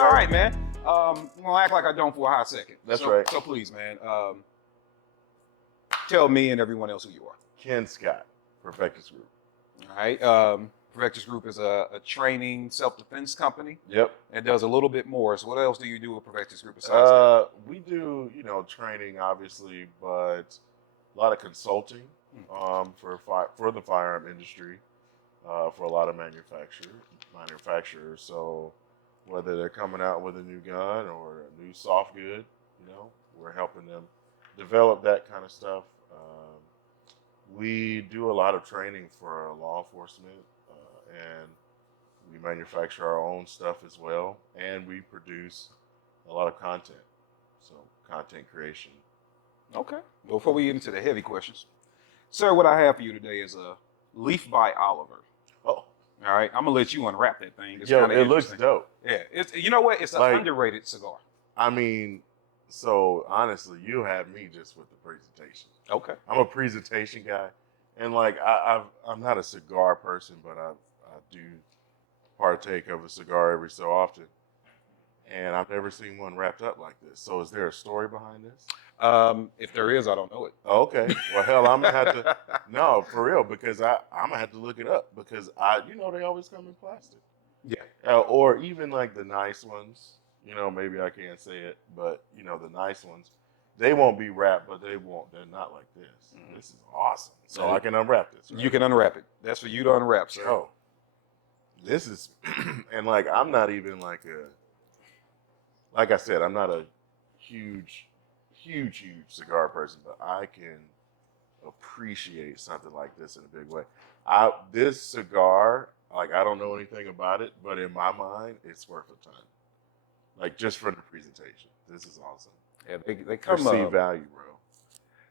all right, man. I'm gonna act like I don't for a hot second. That's right. So please, man, tell me and everyone else who you are. Ken Scott, Provectus Group. All right. Provectus Group is a training self-defense company. Yep. It does a little bit more. So what else do you do with Provectus Group besides that? We do, training, obviously, but a lot of consulting for the firearm industry, for a lot of manufacturers. So whether they're coming out with a new gun or a new soft good, we're helping them develop that kind of stuff. We do a lot of training for law enforcement, and we manufacture our own stuff as well, and we produce a lot of content, so content creation. Okay. Before we get into the heavy questions, sir, what I have for you today is a Leaf by Oliver. Oh. All right, I'm gonna let you unwrap that thing. It's it looks dope. Yeah, you know what? It's an underrated cigar. I mean, so honestly, you have me just with the presentation. Okay. I'm a presentation guy, and I'm not a cigar person, but I do partake of a cigar every so often, and I've never seen one wrapped up like this. So is there a story behind this? If there is, I don't know it. Okay. Well, hell, I'm gonna have to. No, for real, because I'm gonna have to look it up because they always come in plastic. Yeah. Or even like the nice ones. Maybe I can't say it, but the nice ones, they won't be wrapped, but they're not like this. Mm-hmm. This is awesome. So I can unwrap this. Right? You can unwrap it. That's for you to unwrap, sir. Oh, this is, and I'm not even like I said, I'm not a huge cigar person, but I can appreciate something like this in a big way. This cigar, I don't know anything about it, but in my mind, it's worth a ton. Just for the presentation, this is awesome. Yeah, they come perceived value, bro.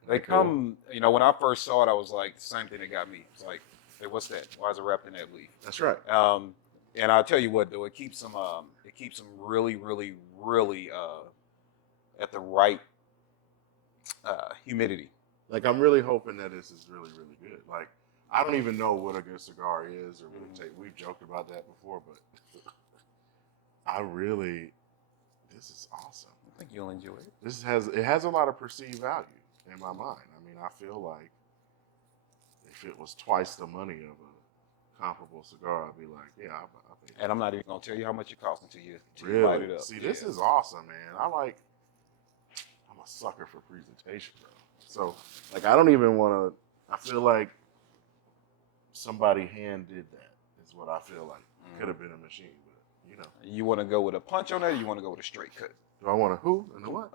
They come. When I first saw it, I was like, the same thing that got me. It's like, hey, what's that? Why is it wrapped in that leaf? That's right. And I'll tell you what, though, it keeps them really, really, really at the right humidity. I'm really hoping that this is really, really good. I don't even know what a good cigar is or what it takes. We've joked about that before, but this is awesome. I think you'll enjoy it. It has a lot of perceived value in my mind. I feel like if it was twice the money of a comparable cigar, I'd be like, yeah, I think. And I'm not even gonna tell you how much it costs until you light it up. See, this is awesome, man. I'm a sucker for presentation, bro. So, I don't even want to. I feel like somebody hand did that. Is what I feel like. Could have been a machine, but You want to go with a punch on that, or you want to go with a straight cut? Do I want a who and a what?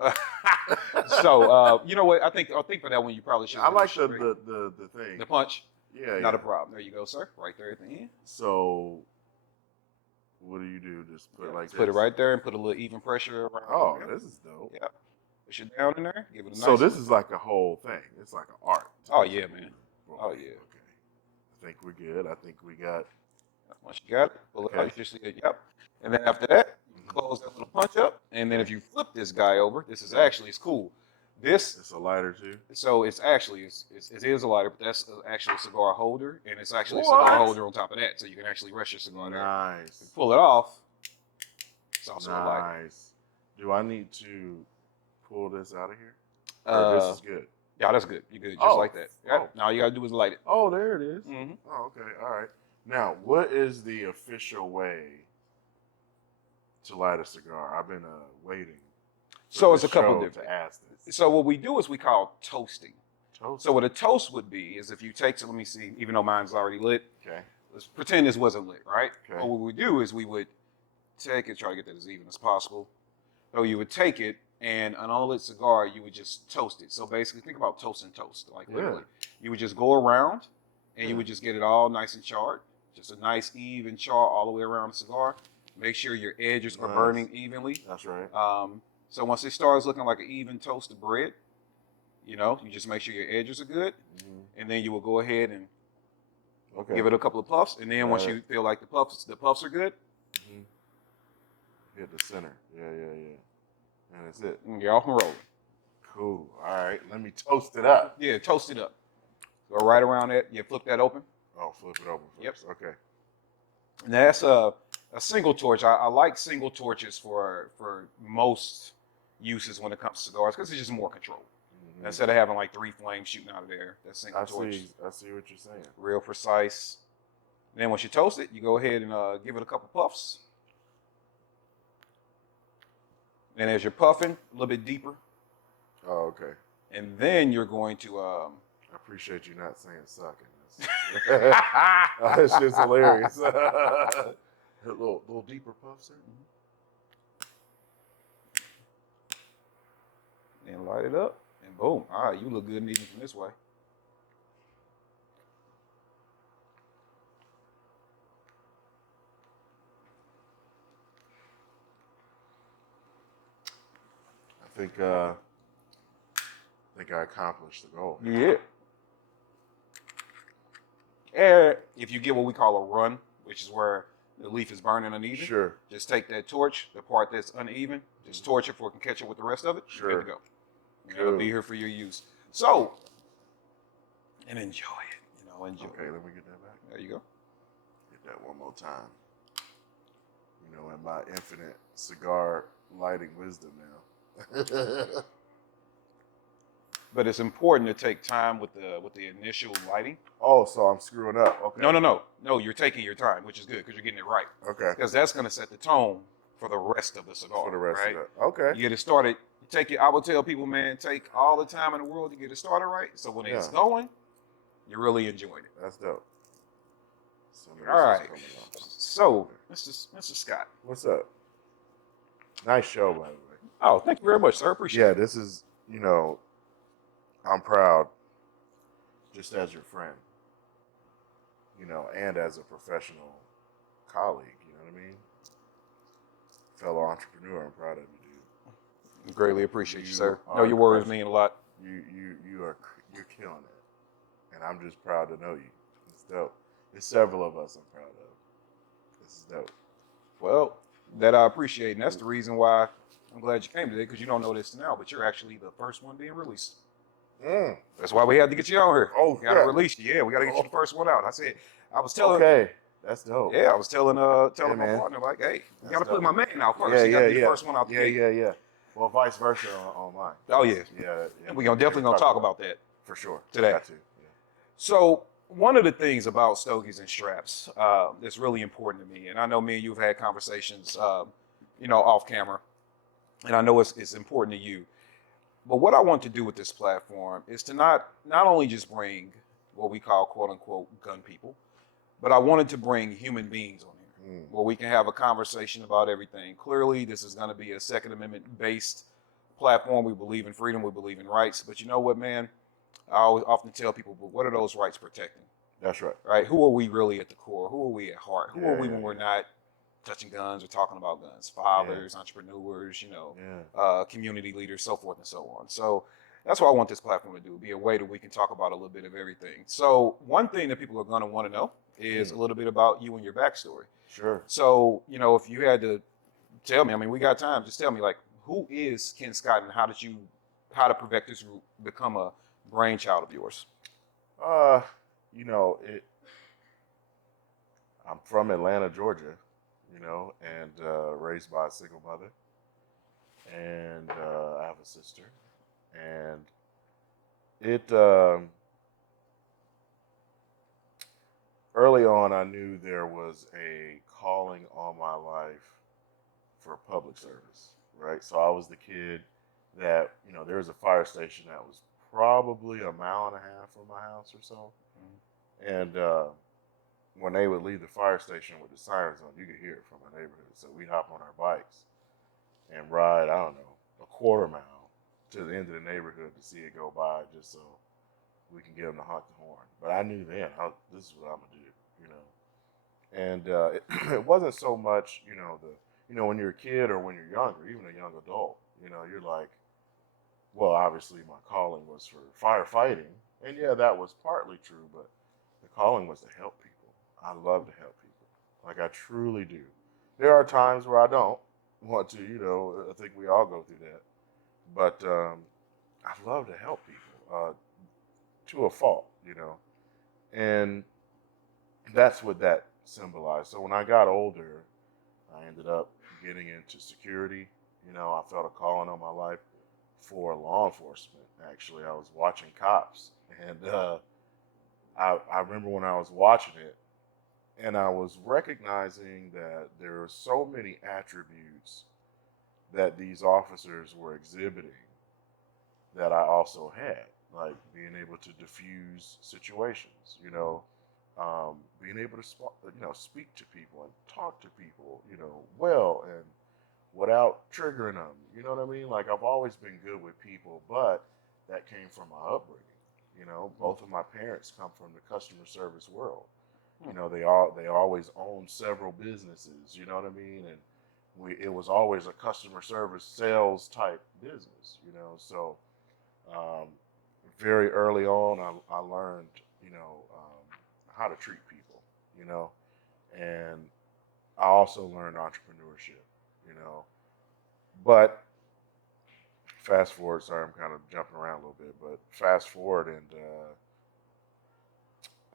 So you know what? I think for that one you probably should. I like the thing. The punch. Yeah. Not a problem. There you go, sir. Right there at the end. So, what do you do? Just put this? Put it right there and put a little even pressure around. Oh, this is dope. Yeah. Push it down in there. Give it a nice. So this is like a whole thing. It's like an art. Oh yeah, man. Oh yeah. Okay. I think we're good. I think we got. Once you got it, pull it out. Yep. And then after that, you close that little punch up. And then if you flip this guy over, this is actually, it's cool. It's a lighter too. So it's actually, it is a lighter, but that's actually a cigar holder. And it's actually a cigar holder on top of that. So you can actually rest your cigar there. Nice. And pull it off. It's also a lighter. Nice. Do I need to pull this out of here? Or this is good? Yeah, that's good. You're good. Just like that. Yeah. Oh. Now all you got to do is light it. Oh, there it is. Mm-hmm. Oh, okay. All right. Now, what is the official way to light a cigar? I've been waiting. So it's a couple different. To ask this. So what we do is we call toasting. Toasting. So what a toast would be is if you take, let me see, even though mine's already lit. Okay. Let's pretend this wasn't lit, right? Okay. But what we do is we would take it, try to get that as even as possible. So you would take it, and an unlit cigar, you would just toast it. So basically, think about toast and toast. Literally. You would just go around, and you would just get it all nice and charred. Just a nice even char all the way around the cigar. Make sure your edges are burning evenly. That's right. So once it starts looking like an even toasted bread, you just make sure your edges are good. Mm-hmm. And then you will go ahead and give it a couple of puffs. And then once you feel like the puffs are good. Hit the center. Yeah. And that's it. And you're off and rolling. Cool. All right. Let me toast it up. Yeah, toast it up. Go right around that. You flip that open. Oh, flip it open first. Yep. Okay. And that's a single torch. I like single torches for most uses when it comes to cigars because it's just more control. Mm-hmm. Instead of having like 3 flames shooting out of there, that single torch. I see what you're saying. Real precise. And then once you toast it, you go ahead and give it a couple puffs. And as you're puffing, a little bit deeper. Oh, okay. And then you're going to. I appreciate you not saying sucking. That's just hilarious. A little deeper puff, sir. And light it up, and boom. All right, you look good even from this way. I think I accomplished the goal. Yeah. And if you get what we call a run, which is where the leaf is burning uneven, Sure. just take that torch, the part that's uneven, just torch it before it can catch up with the rest of it. Sure. Good to go. And Cool. it'll be here for your use. So, and enjoy it. Enjoy. Okay, let me get that back. There you go. Get that one more time. In my infinite cigar lighting wisdom now. But it's important to take time with the initial lighting. Oh, so I'm screwing up. Okay. No. You're taking your time, which is good because you're getting it right. Okay. Because that's going to set the tone for the rest of the cigar. For the rest right? of it. Okay. You get it started. I would tell people, man, take all the time in the world to get it started right. So when it's going, you're really enjoying it. That's dope. All right. So, Mr. Scott. What's up? Nice show, by the way. Oh, thank you very much, sir. Appreciate it. Yeah, this is, I'm proud just as your friend, and as a professional colleague, you know what I mean? Fellow entrepreneur, I'm proud of you, dude. Greatly appreciate you, sir. Your words mean a lot. You're killing it. And I'm just proud to know you. It's dope. There's several of us I'm proud of. This is dope. Well, that I appreciate, and that's the reason why I'm glad you came today, because you don't know this now, but you're actually the first one being released. That's why we had to get you on here. Oh, we got to release you. Yeah, we got to get you the first one out. I was telling. Okay, that's dope. Yeah, I was telling my partner, like, hey, you got to put my man out first. You got to be the first one out there. Yeah. Well, vice versa on mine. Oh yeah. And we're definitely gonna talk about that for sure today. Got to. Yeah. So one of the things about Stogies and Straps that's really important to me, and I know me and you've had conversations, off camera, and I know it's important to you. But what I want to do with this platform is to not only just bring what we call quote unquote gun people, but I wanted to bring human beings on here where we can have a conversation about everything. Clearly, this is going to be a Second Amendment based platform. We believe in freedom, we believe in rights. But you know what, man? I always often tell people, but what are those rights protecting? That's right. Right? Who are we really at the core? Who are we at heart? Who are we when we're not touching guns or talking about guns? Fathers, entrepreneurs, community leaders, so forth and so on. So that's what I want this platform to do, be a way that we can talk about a little bit of everything. So one thing that people are going to want to know is a little bit about you and your backstory. Sure. So, if you had to tell me, I mean, we got time, just tell me, like, who is Ken Scott and how did Provectus Group become a brainchild of yours? I'm from Atlanta, Georgia, and raised by a single mother. And I have a sister. And it, early on, I knew there was a calling on my life for public service, right? So I was the kid that, there was a fire station that was probably a mile and a half from my house or so. And when they would leave the fire station with the sirens on, you could hear it from the neighborhood. So we'd hop on our bikes and ride, I don't know, a quarter mile to the end of the neighborhood to see it go by, just so we can get them to honk the horn. But I knew then, this is what I'm gonna do, And it wasn't so much, when you're a kid or when you're younger, even a young adult, you're like, well, obviously my calling was for firefighting, and yeah, that was partly true, but the calling was to help people. I love to help people, like I truly do. There are times where I don't want to, I think we all go through that. But I love to help people to a fault, and that's what that symbolized. So when I got older, I ended up getting into security. You know, I felt a calling on my life for law enforcement. Actually, I was watching Cops, and I remember when I was watching it, and I was recognizing that there are so many attributes that these officers were exhibiting that I also had, like being able to diffuse situations, being able to speak to people and talk to people, well and without triggering them. You know what I mean? Like I've always been good with people, but that came from my upbringing. Both of my parents come from the customer service world. They always owned several businesses. You know what I mean? And it was always a customer service sales type business. So um, very early on, I learned how to treat people. And I also learned entrepreneurship. You know, but fast forward. Sorry, I'm kind of jumping around a little bit, but fast forward, and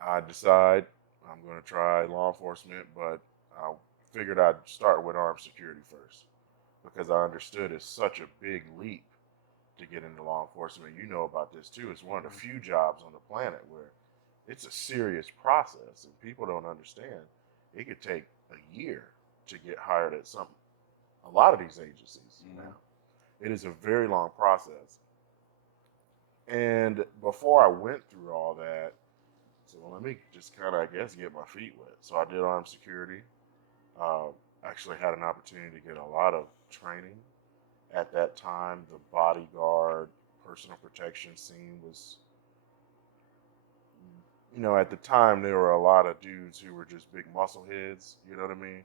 I decide I'm going to try law enforcement, but I figured I'd start with armed security first because I understood it's such a big leap to get into law enforcement. You know about this too. It's one of the few jobs on the planet where it's a serious process, and people don't understand. It could take a year to get hired at a lot of these agencies now. It is a very long process. And before I went through all that, so let me just kind of, I guess, get my feet wet. So I did armed security. Actually had an opportunity to get a lot of training. At that time, the bodyguard, personal protection scene was, at the time, there were a lot of dudes who were just big muscle heads. You know what I mean?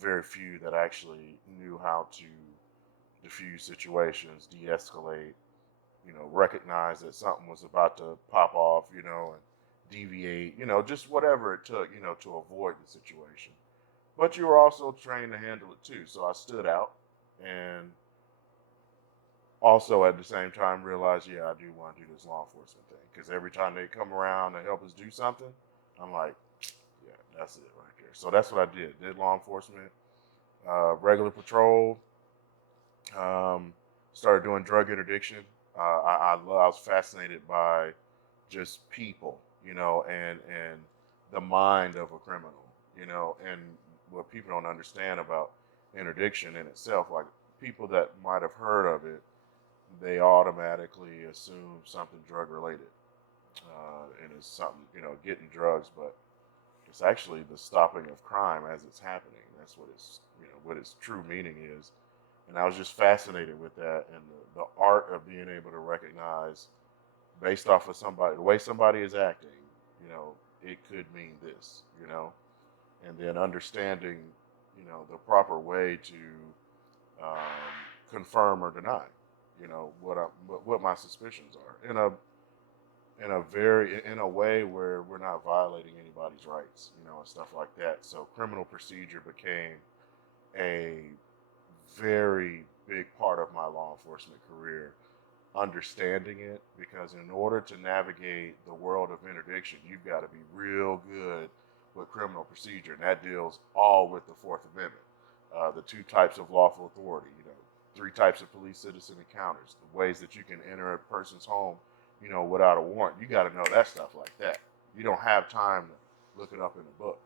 Very few that actually knew how to diffuse situations, de-escalate, recognize that something was about to pop off, and deviate, just whatever it took, to avoid the situation. But you were also trained to handle it too. So I stood out and also at the same time realized, yeah, I do want to do this law enforcement thing. Because every time they come around to help us do something, I'm like, yeah, that's it right there. So that's what I did law enforcement, regular patrol, started doing drug interdiction. I was fascinated by just people, and the mind of a criminal, and what people don't understand about interdiction in itself, like people that might have heard of it, they automatically assume something drug related, and it's something, getting drugs, but it's actually the stopping of crime as it's happening. That's what its true meaning is. And I was just fascinated with that and the art of being able to recognize based off of the way somebody is acting, it could mean this, and then understanding, the proper way to confirm or deny, what my suspicions are in a way where we're not violating anybody's rights, and stuff like that. So criminal procedure became a very big part of my law enforcement career, understanding it, because in order to navigate the world of interdiction, you've got to be real good with criminal procedure, and that deals all with the Fourth Amendment, the two types of lawful authority, three types of police-citizen encounters, the ways that you can enter a person's home, without a warrant. You got to know that stuff like that. You don't have time to look it up in a book.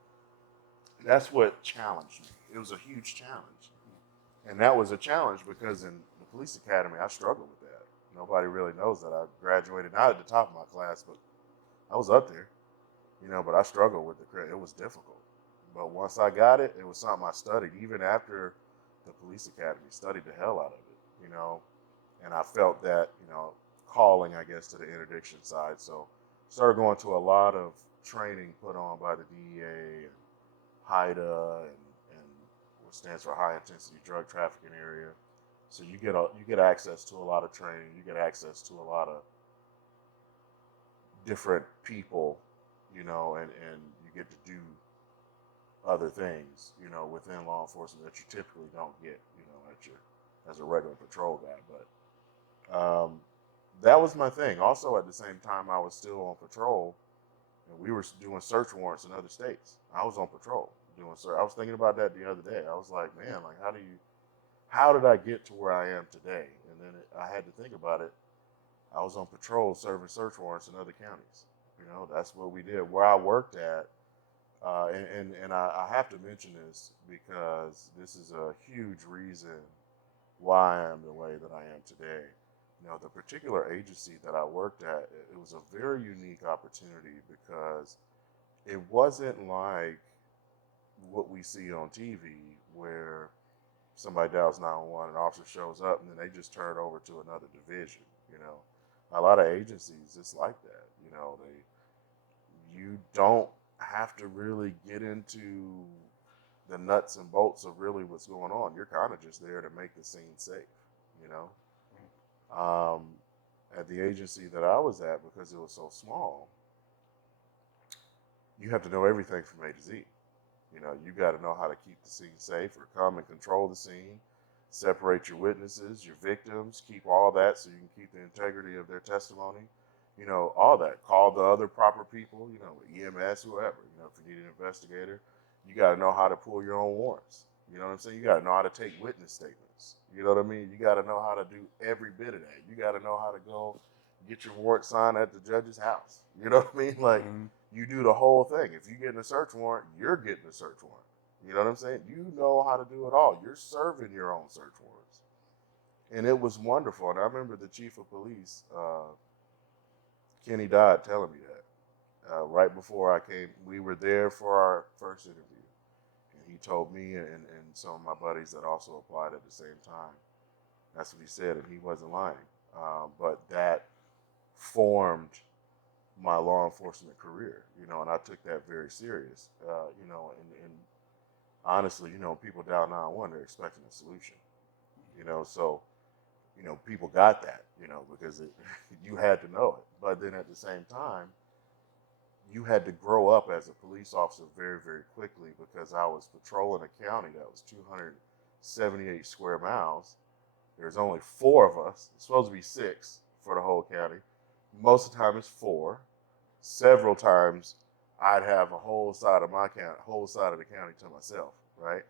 That's what challenged me. It was a huge challenge. And that was a challenge because in the police academy, I struggled with that. Nobody really knows that I graduated, not at the top of my class, but I was up there, but I struggled with it was difficult. But once I got it, it was something I studied. Even after the police academy, studied the hell out of it, and I felt that, calling, I guess, to the interdiction side. So started going to a lot of training put on by the DEA and HIDA and what stands for high intensity drug trafficking area. So you get access to a lot of training. You get access to a lot of different people, and you get to do other things, within law enforcement that you typically don't get, as a regular patrol guy. But that was my thing. Also, at the same time, I was still on patrol, and we were doing search warrants in other states. I was on patrol doing search. I was thinking about that the other day. I was like, man, like how did I get to where I am today? And then I had to think about it. I was on patrol serving search warrants in other counties. You know, that's what we did. Where I worked at, and I have to mention this because this is a huge reason why I am the way that I am today. You know, the particular agency that I worked at, it was a very unique opportunity because it wasn't like what we see on TV where somebody dials 911, an officer shows up, and then they just turn over to another division. You know, a lot of agencies, it's like that. You know, you don't have to really get into the nuts and bolts of really what's going on. You're kind of just there to make the scene safe. You know, at the agency that I was at, because it was so small, you have to know everything from A to Z. You know, you got to know how to keep the scene safe or come and control the scene, separate your witnesses, your victims, keep all that so you can keep the integrity of their testimony. You know, all that. Call the other proper people, you know, EMS, whoever. You know, if you need an investigator, you got to know how to pull your own warrants. You know what I'm saying? You got to know how to take witness statements. You know what I mean? You got to know how to do every bit of that. You got to know how to go get your warrant signed at the judge's house. You know what I mean? Like, you do the whole thing. If you get a search warrant, you're getting a search warrant. You know what I'm saying? You know how to do it all. You're serving your own search warrants. And it was wonderful. And I remember the chief of police, Kenny Dodd, telling me that right before I came. We were there for our first interview. And he told me and some of my buddies that also applied at the same time. That's what he said, and he wasn't lying. But that formed my law enforcement career, you know, and I took that very serious, you know, and honestly, you know, people dial 911, they're expecting a solution, you know, so, you know, people got that, you know, because you had to know it. But then at the same time, you had to grow up as a police officer very, very quickly because I was patrolling a county that was 278 square miles. There's only 4 of us. It's supposed to be 6 for the whole county. Most of the time it's 4. Several times I'd have a whole side of the county to myself, right?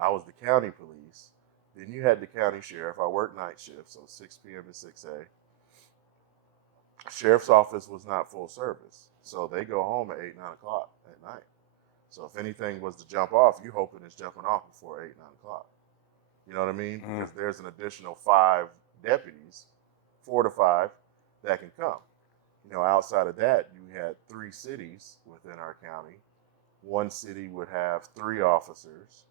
I was the county police. Then you had the county sheriff. I worked night shift, so 6 p.m. to 6 a. Sheriff's office was not full service, so they go home at 8, 9 o'clock at night. So if anything was to jump off, you hoping it's jumping off before 8, 9 o'clock. You know what I mean? Because there's an additional 5 deputies, 4 to 5, that can come. You know, outside of that, you had 3 cities within our county. One city would have 3 officers.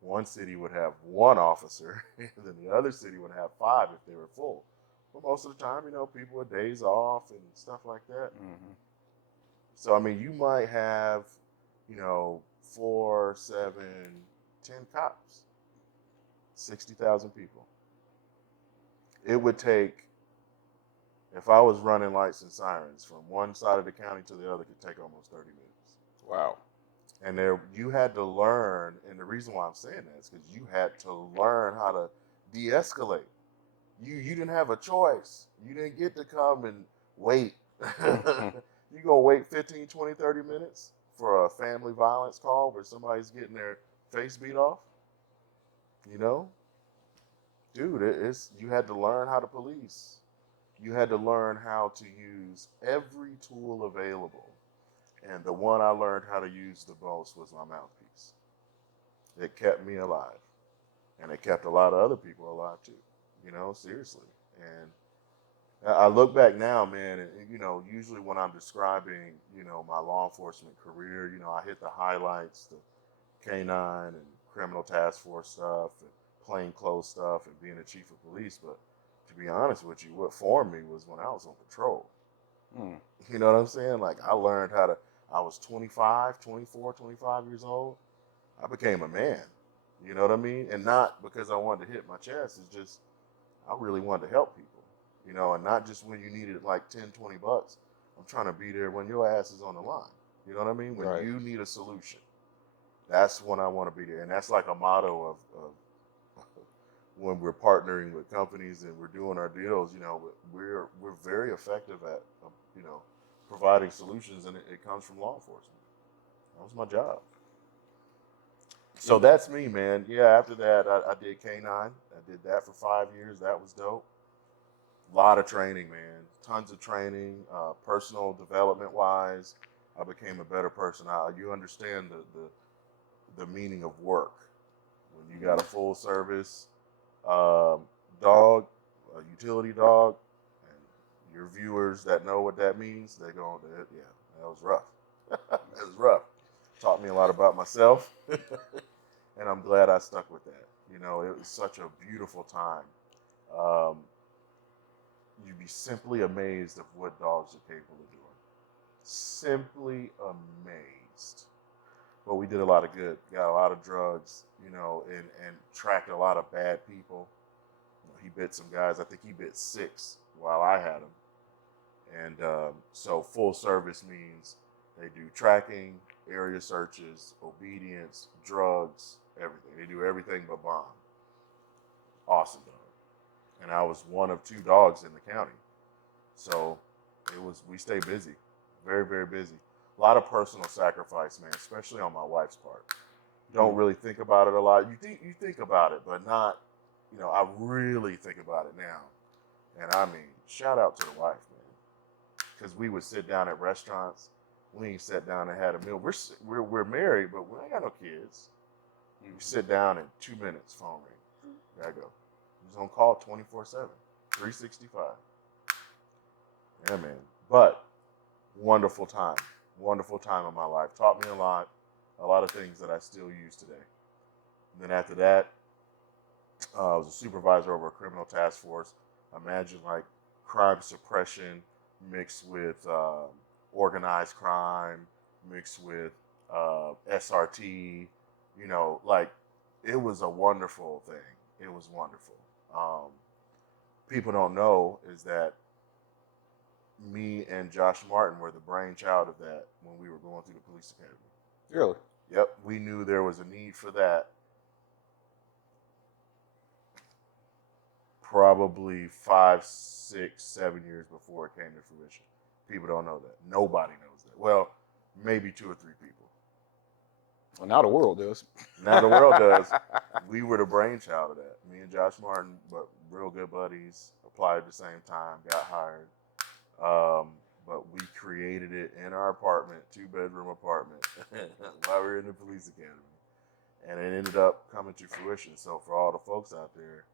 One city would have 1 officer. And then the other city would have 5 if they were full. But most of the time, you know, people with days off and stuff like that. So, I mean, you might have, you know, 4, 7, 10 cops. 60,000 people. It would take, if I was running lights and sirens from one side of the county to the other, could take almost 30 minutes. Wow. And there, you had to learn, and the reason why I'm saying that is because you had to learn how to de-escalate. You didn't have a choice. You didn't get to come and wait. You gonna wait 15, 20, 30 minutes for a family violence call where somebody's getting their face beat off? You know? Dude, you had to learn how to police. You had to learn how to use every tool available. And the one I learned how to use the most was my mouthpiece. It kept me alive. And it kept a lot of other people alive too. You know, seriously. And I look back now, man, and you know, usually when I'm describing, you know, my law enforcement career, you know, I hit the highlights, the K9 and criminal task force stuff, and plainclothes stuff, and being a chief of police. But to be honest with you, what formed me was when I was on patrol. You know what I'm saying? Like, I learned how to, I was 25, 24, 25 years old. I became a man. You know what I mean? And not because I wanted to hit my chest. It's just, I really wanted to help people. You know, and not just when you needed like 10, 20 bucks. I'm trying to be there when your ass is on the line. You know what I mean? When you need a solution. That's when I want to be there. And that's like a motto of when we're partnering with companies and we're doing our deals, you know, we're very effective at, you know, providing solutions, and it comes from law enforcement. That was my job. So that's me, man. Yeah, after that, I did K9. I did that for 5 years. That was dope. A lot of training, man. Tons of training, personal development wise. I became a better person. You understand the meaning of work when you got a full service um, dog, a utility dog, and your viewers that know what that means, they're going, yeah, that was rough. That was rough. Taught me a lot about myself, and I'm glad I stuck with that. You know, it was such a beautiful time. Um, you'd be simply amazed of what dogs are capable of doing. Simply amazed. But we did a lot of good. Got a lot of drugs, you know, and tracked a lot of bad people. You know, he bit some guys. I think he bit 6 while I had him. And so full service means they do tracking, area searches, obedience, drugs, everything. They do everything but bomb. Awesome dog. And I was one of 2 dogs in the county. So we stay busy, very, very busy. A lot of personal sacrifice, man, especially on my wife's part. Don't really think about it a lot. You think about it, but not, you know, I really think about it now. And I mean, shout out to the wife, man. Because we would sit down at restaurants. We ain't sat down and had a meal. We're married, but we ain't got no kids. We sit down in 2 minutes, phone ring. Gotta go. He's on call 24/7, 365. Yeah, man. But wonderful time in my life. Taught me a lot of things that I still use today. And then after that, I was a supervisor over a criminal task force. Imagine like crime suppression mixed with organized crime, mixed with SRT. You know, like it was a wonderful thing. It was wonderful. People don't know is that me and Josh Martin were the brainchild of that when we were going through the police academy. Really? Yep, we knew there was a need for that. Probably 5, 6, 7 years before it came to fruition. People don't know that. Nobody knows that. Well, maybe 2 or 3 people. Well, now the world does. Now the world does. We were the brainchild of that. Me and Josh Martin, but real good buddies, applied at the same time, got hired. But we created it in our apartment, 2-bedroom apartment, while we were in the police academy. And it ended up coming to fruition. So for all the folks out there,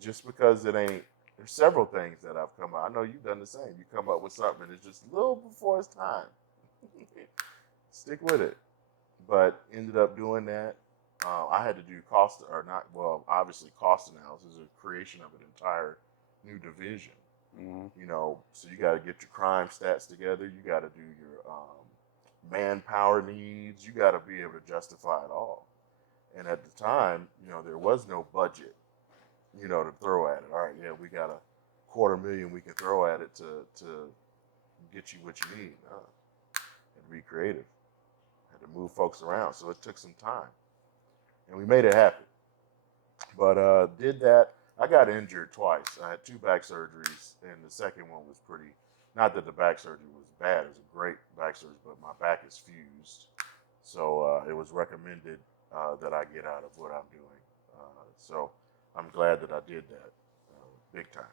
just because it ain't, there's several things that I've come up. I know you've done the same. You come up with something and it's just a little before it's time. Stick with it. But ended up doing that. I had to do obviously cost analysis, a creation of an entire new division. Mm-hmm. You know, so you got to get your crime stats together. You got to do your manpower needs. You got to be able to justify it all. And at the time, you know, there was no budget, you know, to throw at it. All right, yeah, we got $250,000 we can throw at it to get you what you need. And be creative. Had to move folks around, so it took some time, and we made it happen. But did that. I got injured twice. I had 2 back surgeries, and the second one was pretty. Not that the back surgery was bad; it was a great back surgery, but my back is fused, so it was recommended that I get out of what I'm doing. So I'm glad that I did that, big time.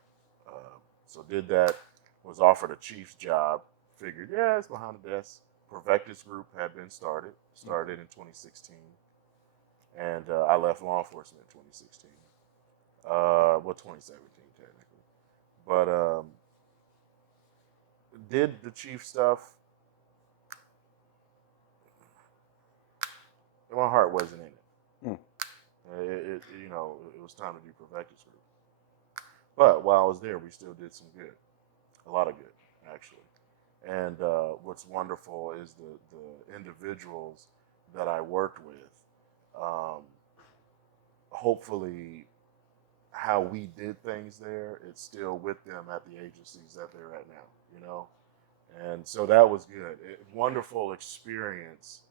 So did that. Was offered a chief's job. Figured, yeah, it's behind the desk. Provectus Group had been started in 2016, and I left law enforcement in 2016. 2017 technically, but did the chief stuff. My heart wasn't in it. It was time to do Provectus Group. But while I was there, we still did some good, a lot of good, actually. And what's wonderful is the individuals that I worked with. Hopefully, how we did things there, it's still with them at the agencies that they're at now, you know? And so that was good. Wonderful experience.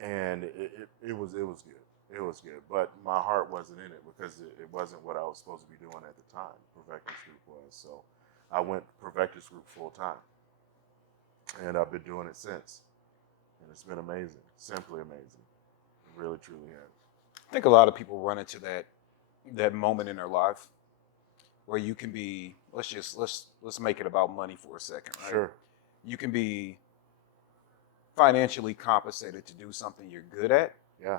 And it was good. It was good. But my heart wasn't in it because it wasn't what I was supposed to be doing at the time, Provectus Group was. So I went Provectus Group full time. And I've been doing it since. And it's been amazing, simply amazing. really truly has. I think a lot of people run into that moment in their life where you can be, let's make it about money for a second, right? Sure. You can be financially compensated to do something you're good at, Yeah.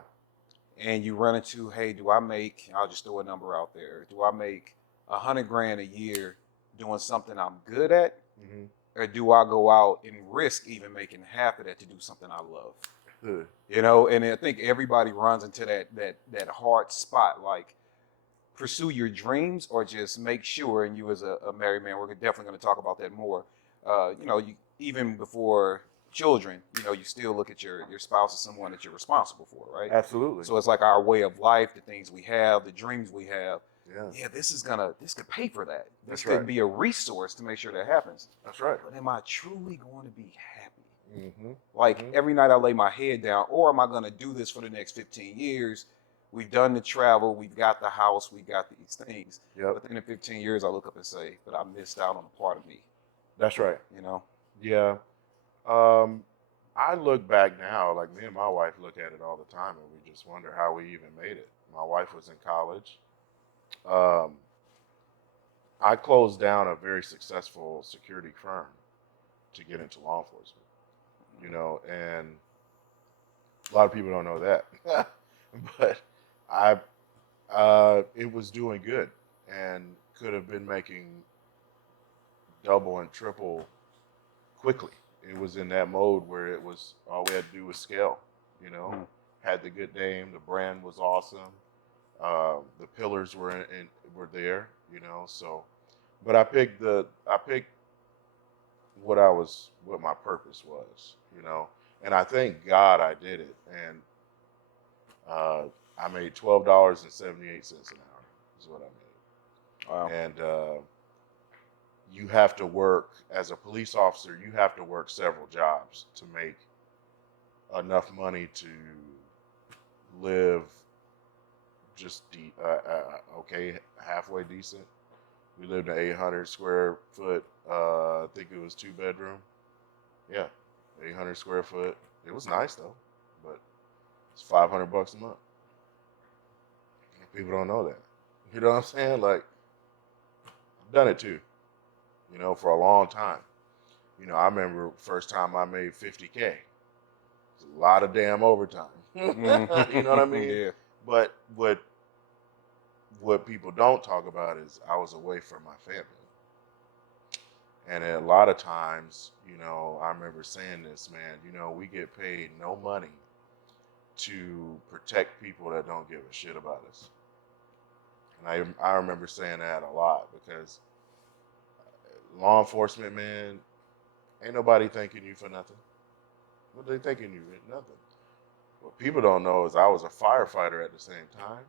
and you run into, hey, do I make, I'll just throw a number out there, do I make $100,000 a year doing something I'm good at, Mm-hmm. or do I go out and risk even making half of that to do something I love? Good. You know, and I think everybody runs into that hard spot, like pursue your dreams or just make sure, and you as a married man, we're definitely going to talk about that more. You know, even before children, you know, you still look at your spouse as someone that you're responsible for, right? Absolutely. So it's like our way of life, the things we have, the dreams we have. Yeah. Yeah, this could pay for that. This That's could right. be a resource to make sure that happens. That's right. But am I truly going to be happy? Mm-hmm. Like every night I lay my head down, or am I going to do this for the next 15 years? We've done the travel, we've got the house, we got these things. Yep. But then in 15 years, I look up and say, but I missed out on a part of me. That's right. You know? Yeah. I look back now, like me and my wife look at it all the time, and we just wonder how we even made it. My wife was in college. I closed down a very successful security firm to get into law enforcement, you know, and a lot of people don't know that, but it was doing good and could have been making double and triple quickly. It was in that mode where it was all we had to do was scale, you know, had the good name, the brand was awesome. The pillars were there, you know, so, but I picked what my purpose was, you know, and I thank God I did it. And, I made $12.78 an hour is what I made. Wow. And, you have to work as a police officer, you have to work several jobs to make enough money to live just okay, halfway decent. We lived in an 800 square foot, I think it was 2-bedroom. Yeah, 800 square foot. It was nice though, but it's $500 a month. People don't know that. You know what I'm saying? Like, I've done it too, you know, for a long time. You know, I remember first time I made 50K. It's a lot of damn overtime. You know what I mean? Yeah. But what people don't talk about is I was away from my family. And a lot of times, you know, I remember saying this, man, you know, we get paid no money to protect people that don't give a shit about us. And I remember saying that a lot because law enforcement, man, ain't nobody thanking you for nothing. What they thanking you for? Nothing. What people don't know is I was a firefighter at the same time.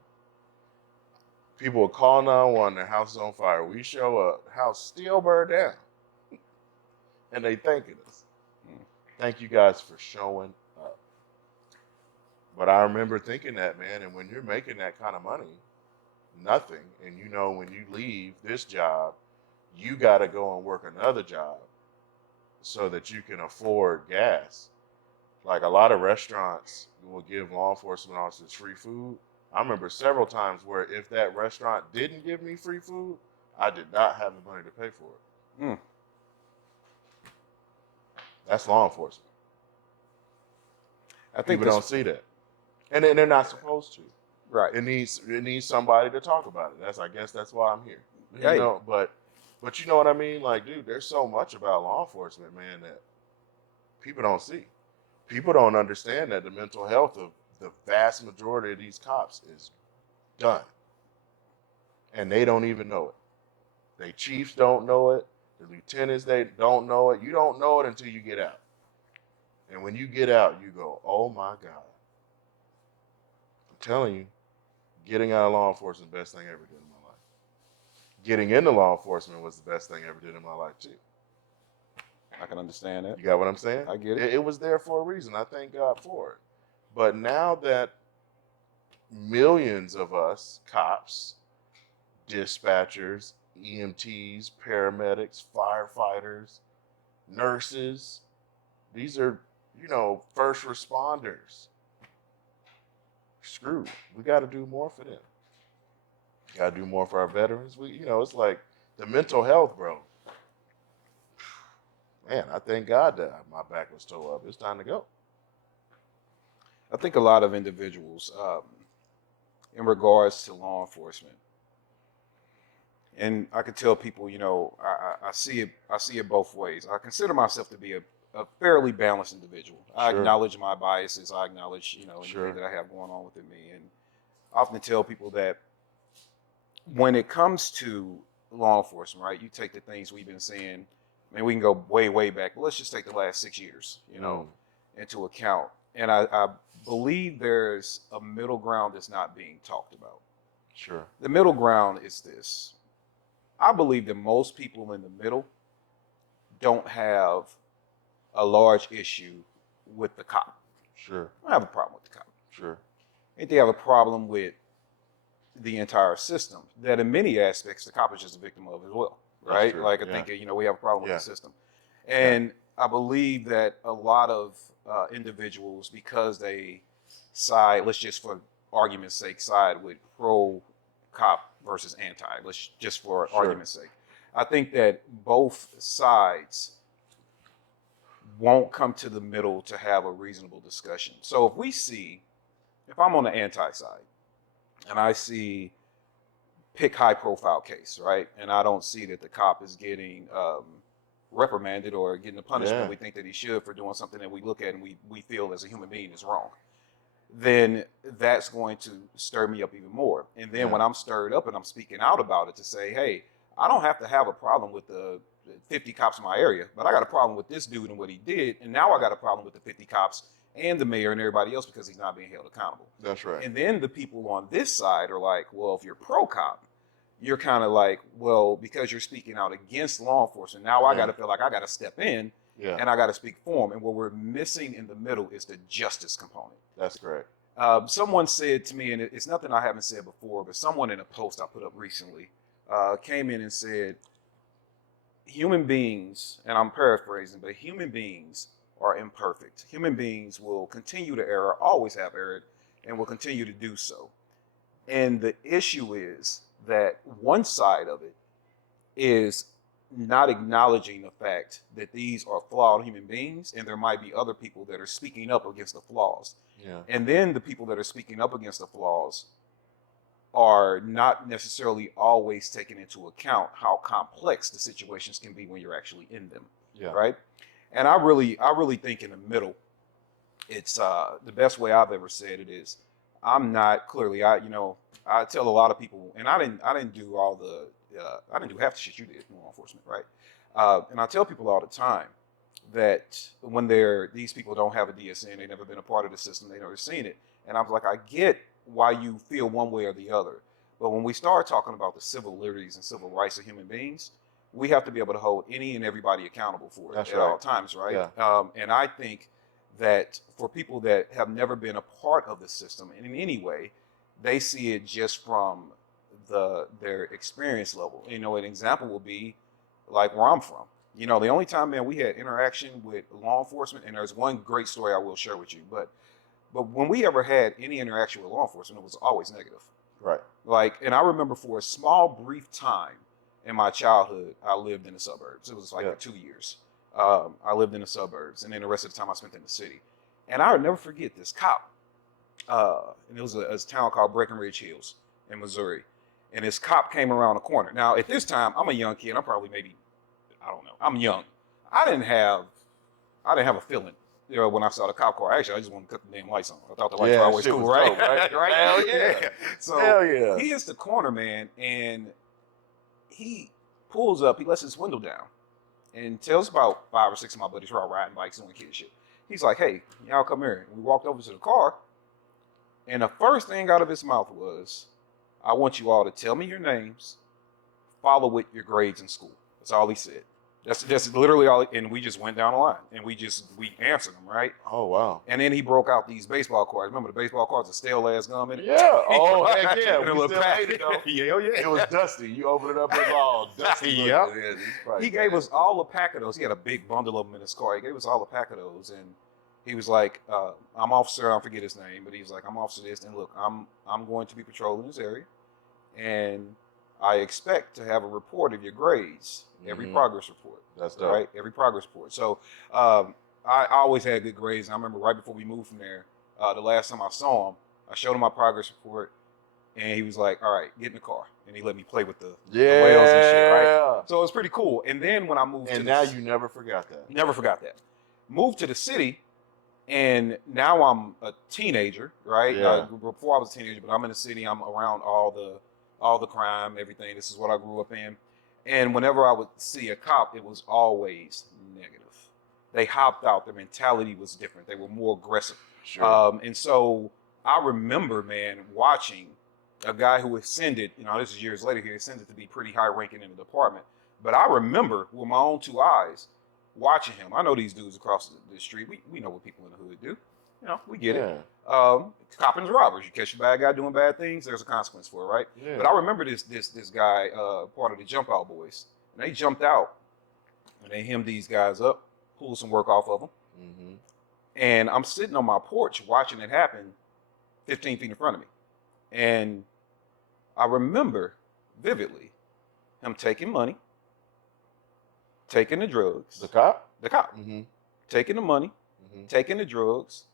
People would call 911, their house is on fire. We show up, house still burned down. And they thanking us. Thank you guys for showing up. But I remember thinking that, man, and when you're making that kind of money, nothing, and you know when you leave this job, you got to go and work another job so that you can afford gas. Like a lot of restaurants will give law enforcement officers free food. I remember several times where if that restaurant didn't give me free food, I did not have the money to pay for it. That's law enforcement. I think people don't see that, and they're not supposed to. Right. It needs somebody to talk about it. I guess that's why I'm here. Yeah. You know, but you know what I mean? Like, dude, there's so much about law enforcement, man, that people don't see. People don't understand that the mental health of the vast majority of these cops is done. And they don't even know it. They chiefs don't know it. The lieutenants, they don't know it. You don't know it until you get out. And when you get out, you go, oh my God. I'm telling you, getting out of law enforcement is the best thing I ever did in my life. Getting into law enforcement was the best thing I ever did in my life too. I can understand that. You got what I'm saying? I get it. It was there for a reason. I thank God for it. But now that millions of us, cops, dispatchers, EMTs, paramedics, firefighters, nurses, these are, you know, first responders. screw. We got to do more for them. Got to do more for our veterans. It's like the mental health, bro. Man, I thank God that my back was toe up. It's time to go. I think a lot of individuals, in regards to law enforcement, and I could tell people, I see it both ways. I consider myself to be a fairly balanced individual. I acknowledge my biases. I acknowledge, anything that I have going on within me. And I often tell people that when it comes to law enforcement, right, you take the things we've been saying, we can go way, way back, but let's just take the last 6 years, into account. And I believe there's a middle ground that's not being talked about. Sure. The middle ground is this. I believe that most people in the middle don't have a large issue with the cop. Sure. I don't have a problem with the cop. Sure. I think they have a problem with the entire system that in many aspects the cop is just a victim of as well. Right? Like I think, we have a problem with the system. And I believe that a lot of individuals, because they side, let's just for argument's sake, side with pro-cop versus anti, let's just for argument's sake. I think that both sides won't come to the middle to have a reasonable discussion. So if I'm on the anti side and I see pick high profile case, right? And I don't see that the cop is getting reprimanded or getting the punishment we think that he should for doing something that we look at and we feel as a human being is wrong. Then that's going to stir me up even more. And then when I'm stirred up and I'm speaking out about it to say, hey, I don't have to have a problem with the 50 cops in my area, but I got a problem with this dude and what he did. And now I got a problem with the 50 cops and the mayor and everybody else because he's not being held accountable. That's right. And then the people on this side are like, well, if you're pro-cop, you're kind of like, well, because you're speaking out against law enforcement, now I got to feel like I got to step in and I got to speak for them. And what we're missing in the middle is the justice component. That's correct. Someone said to me, and it's nothing I haven't said before, but someone in a post I put up recently came in and said, human beings, and I'm paraphrasing, but human beings are imperfect. Human beings will continue to err, always have erred, and will continue to do so. And the issue is that one side of it is not acknowledging the fact that these are flawed human beings, and there might be other people that are speaking up against the flaws. Yeah. And then the people that are speaking up against the flaws are not necessarily always taking into account how complex the situations can be when you're actually in them. Yeah. Right? And I really think in the middle, it's the best way I've ever said it is, I'm not clearly, I tell a lot of people, and I didn't do all the, I didn't do half the shit you did in law enforcement, right? And I tell people all the time that when these people don't have a DSN, they've never been a part of the system, they've never seen it. And I'm like, I get why you feel one way or the other. But when we start talking about the civil liberties and civil rights of human beings, we have to be able to hold any and everybody accountable for it all times, right? Yeah. And I think that for people that have never been a part of the system in any way, they see it just from their experience level. An example will be like where I'm from. The only time, man, we had interaction with law enforcement, and there's one great story I will share with you, but when we ever had any interaction with law enforcement, it was always negative. Right. And I remember for a small, brief time in my childhood, I lived in the suburbs. It was for 2 years. I lived in the suburbs, and then the rest of the time I spent in the city. And I would never forget this cop. And it was a town called Breckenridge Hills in Missouri. And this cop came around the corner. Now, at this time, I'm a young kid. I'm probably I don't know. I'm young. I didn't have a feeling. When I saw the cop car, actually, I just wanted to cut the damn lights on. I thought the lights were always cool, right? Dope, right? Right? Hell yeah. So Hell yeah. he hits the corner, man, and he pulls up. He lets his window down and tells about 5 or 6 of my buddies who are riding bikes doing kid shit. He's like, "Hey, y'all come here." And we walked over to the car, and the first thing out of his mouth was, "I want you all to tell me your names, follow with your grades in school." That's all he said. That's literally all, and we just went down the line, and we answered them, right? Oh, wow. And then he broke out these baseball cards. Remember the baseball cards, the stale ass gum in it? Yeah. Oh, heck yeah. We We still ate it, though. Yeah. It was dusty. You opened it up, it was all dusty. Yep. Yeah, He gave us all a pack of those. He had a big bundle of them in his car. He gave us all a pack of those, and He was like, I'm officer, I don't forget his name, but he was like, I'm officer this, and look, I'm going to be patrolling this area, and I expect to have a report of your grades, every progress report. That's dope. Right? Every progress report. So I always had good grades. And I remember right before we moved from there, the last time I saw him, I showed him my progress report, and he was like, all right, get in the car. And he let me play with the whales and shit, right? So it was pretty cool. And then when I moved to you never forgot that. Never forgot that. Moved to the city, and now I'm a teenager, right? Yeah. Before I was a teenager, but I'm in the city. I'm around all the crime, everything. This is what I grew up in. And whenever I would see a cop, it was always negative. They hopped out. Their mentality was different. They were more aggressive. Sure. And so I remember, man, watching a guy who ascended, this is years later, he ascended to be pretty high ranking in the department. But I remember with my own two eyes watching him. I know these dudes across the street. We know what people in the hood do. We get it. Copping robbers. You catch a bad guy doing bad things, there's a consequence for it, right? Yeah. But I remember this guy, part of the Jump Out Boys. And they jumped out, and they hemmed these guys up, pulled some work off of them. Mm-hmm. And I'm sitting on my porch watching it happen 15 feet in front of me. And I remember vividly him taking money, taking the drugs. The cop? The cop. Mm-hmm. Taking the money, taking the drugs,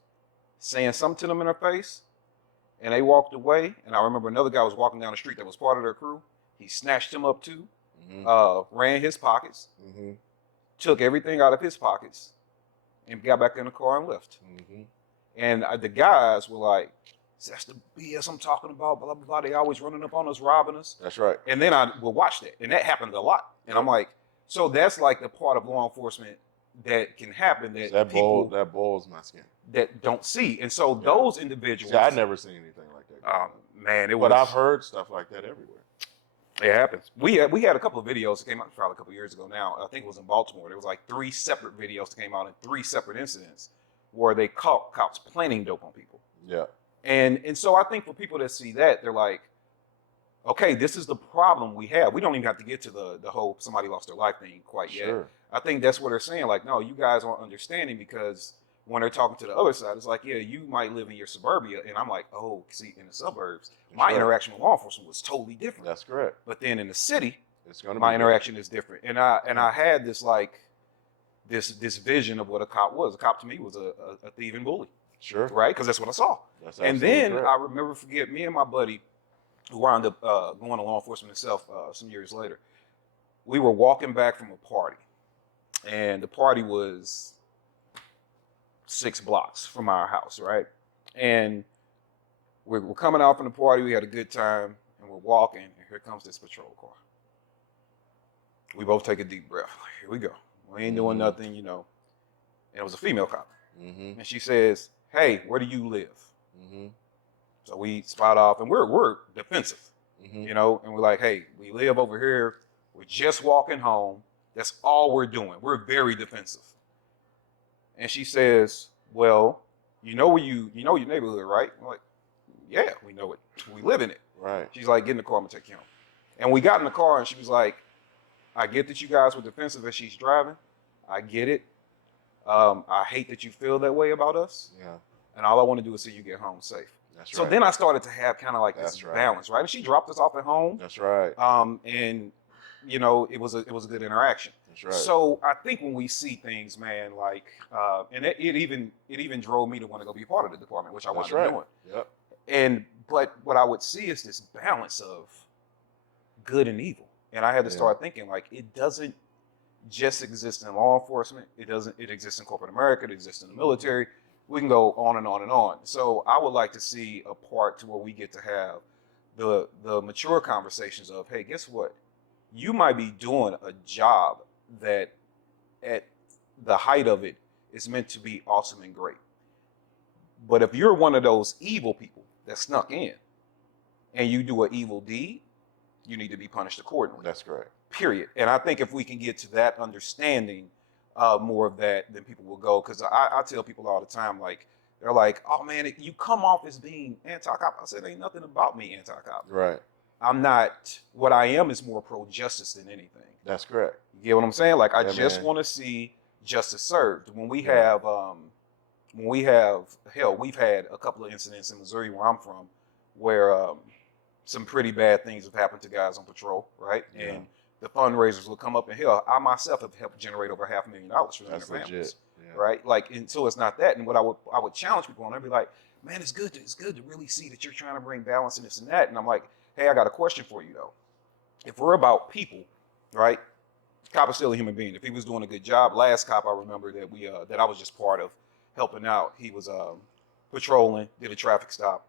saying something to them in their face, and they walked away. And I remember another guy was walking down the street that was part of their crew. He snatched him up too, ran his pockets, took everything out of his pockets, and got back in the car and left. And the guys were like, that's the BS I'm talking about, blah, blah, blah. They always running up on us, robbing us. That's right. And then I would watch that, and that happened a lot. And I'm like, so that's like the part of law enforcement that can happen that people that boils my skin. That don't see. And so those individuals. See, I'd never seen anything like that. Man, but I've heard stuff like that everywhere. It happens. We had a couple of videos that came out probably a couple of years ago now. I think it was in Baltimore. There was like 3 separate videos that came out in 3 separate incidents where they caught cops planting dope on people. Yeah. And so I think for people that see that, they're like, okay, this is the problem we have. We don't even have to get to the whole somebody lost their life thing quite yet. I think that's what they're saying. Like, no, you guys aren't understanding, because when they're talking to the other side, it's like, yeah, you might live in your suburbia. And I'm like, oh, see, in the suburbs, my interaction with law enforcement was totally different. That's correct. But then in the city, my interaction is different. And I had this this vision of what a cop was. A cop to me was a thieving bully. Sure. Right? Because that's what I saw. And then I remember, me and my buddy, who wound up going to law enforcement himself some years later, we were walking back from a party. And the party was 6 blocks from our house, right? And we're coming out from the party. We had a good time, and we're walking, and here comes this patrol car. We both take a deep breath. Like, here we go. We ain't doing nothing, And it was a female cop. And she says, hey, where do you live? So we spot off, and we're defensive, and we're like, hey, we live over here. We're just walking home. That's all we're doing. We're very defensive. And she says, well, you know your neighborhood, right? I'm like, yeah, we know it. We live in it. Right. She's like, get in the car, I'm gonna take you home. And we got in the car, and she was like, I get that you guys were defensive as she's driving. I get it. I hate that you feel that way about us. Yeah. And all I want to do is see you get home safe. That's right. So then I started to have kind of like this balance, right? And she dropped us off at home. That's right. And it was a good interaction. That's right. So I think when we see things, man, like, and it even drove me to want to go be a part of the department, which I wasn't doing. Yep. But what I would see is this balance of good and evil, and I had to start thinking, like, it doesn't just exist in law enforcement. It exists in corporate America. It exists in the military. We can go on and on and on. So I would like to see a part to where we get to have the mature conversations of, hey, guess what? You might be doing a job that at the height of it is meant to be awesome and great. But if you're one of those evil people that snuck in and you do an evil deed, you need to be punished accordingly. That's correct. Period. And I think if we can get to that understanding, more of that, then people will go. Because I tell people all the time, like, they're like, oh man, you come off as being anti-cop. I said, ain't nothing about me anti-cop. Right. I'm not. What I am is more pro-justice than anything. That's correct. You get what I'm saying? Like, I just want to see justice served. When we have when we've had a couple of incidents in Missouri where I'm from, where some pretty bad things have happened to guys on patrol, right? Yeah. And the fundraisers will come up, and hell, I myself have helped generate over $500,000 for them and That's their families, legit. Yeah. right? Like, and so it's not that. And what I would challenge people on, I'd be like, man, it's good to really see that you're trying to bring balance in this and that. And I'm like, hey, I got a question for you though. If we're about people, right? Cop is still a human being. If he was doing a good job, last cop I remember that I was just part of helping out. He was patrolling, did a traffic stop.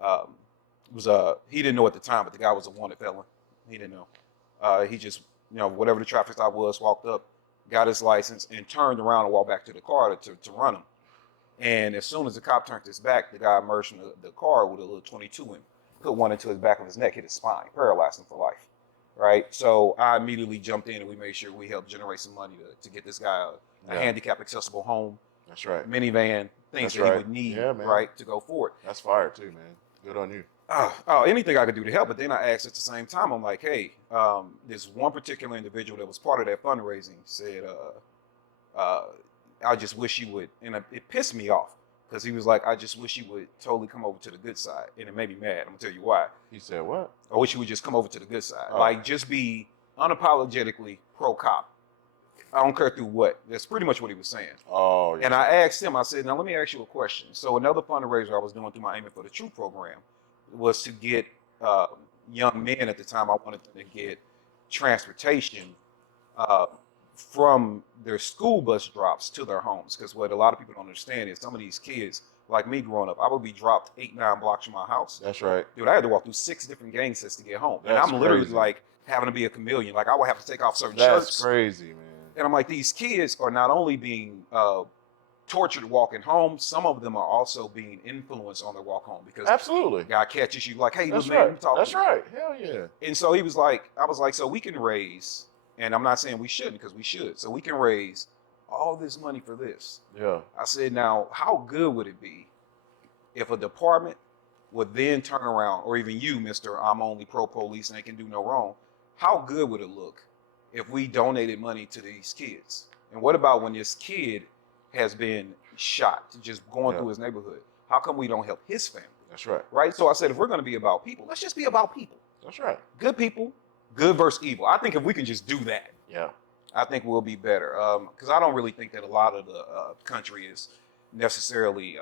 He didn't know at the time, but the guy was a wanted felon. He didn't know. He just, whatever the traffic stop was, walked up, got his license, and turned around and walked back to the car to run him. And as soon as the cop turned his back, the guy emerged from the car with a little 22 in him, put one into his back of his neck, hit his spine, paralyzed him for life. Right? So I immediately jumped in and we made sure we helped generate some money to get this guy a handicap accessible home. That's right. Minivan, things that he would need, right, to go forward. That's fire too, man. Good on you. Anything I could do to help. But then I asked at the same time, I'm like, hey, this one particular individual that was part of that fundraising said, I just wish you would, and it pissed me off because he was like, I just wish you would totally come over to the good side. And it made me mad. I'm going to tell you why. He said what? I wish you would just come over to the good side. Oh. Like, just be unapologetically pro-cop. I don't care through what. That's pretty much what he was saying. Oh, yeah. And I asked him, I said, now let me ask you a question. So another fundraiser I was doing through my Aiming for the Truth program was to get young men at the time. I wanted them to get transportation from their school bus drops to their homes. Because what a lot of people don't understand is some of these kids, like me growing up, I would be dropped 8-9 blocks from my house. That's right. Dude, I had to walk through 6 different gang sets to get home. That's and I'm literally crazy. like having to be a chameleon. Like I would have to take off certain shirts. That's crazy, man. And I'm like, these kids are not only being tortured walking home, some of them are also being influenced on their walk home because absolutely, the guy catches you like, hey, that's man, right. let me talk That's to you. right. Hell yeah. And so he was like, I was like, so we can raise, and I'm not saying we shouldn't because we should. So we can raise all this money for this. Yeah. I said, now, how good would it be if a department would then turn around, or even you, Mr. I'm only pro-police and they can do no wrong, how good would it look if we donated money to these kids? And what about when this kid has been shot, just going through his neighborhood? How come we don't help his family? That's right. Right? So I said, if we're going to be about people, let's just be about people. That's right. Good people, good versus evil. I think if we can just do that, yeah, I think we'll be better. Because I don't really think that a lot of the country is necessarily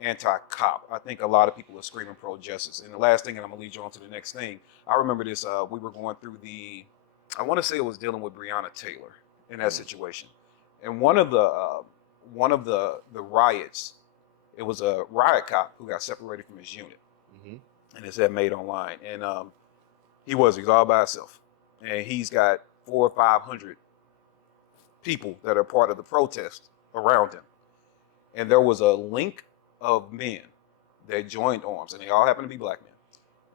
anti-cop. I think a lot of people are screaming pro-justice. And the last thing, and I'm going to lead you on to the next thing, I remember this, we were going through I want to say it was dealing with Breonna Taylor in that situation. And one of the riots, it was a riot cop who got separated from his unit. Mm-hmm. And it said made online. And he was all by himself. And he's got 400 or 500 people that are part of the protest around him. And there was a link of men that joined arms, and they all happened to be black men.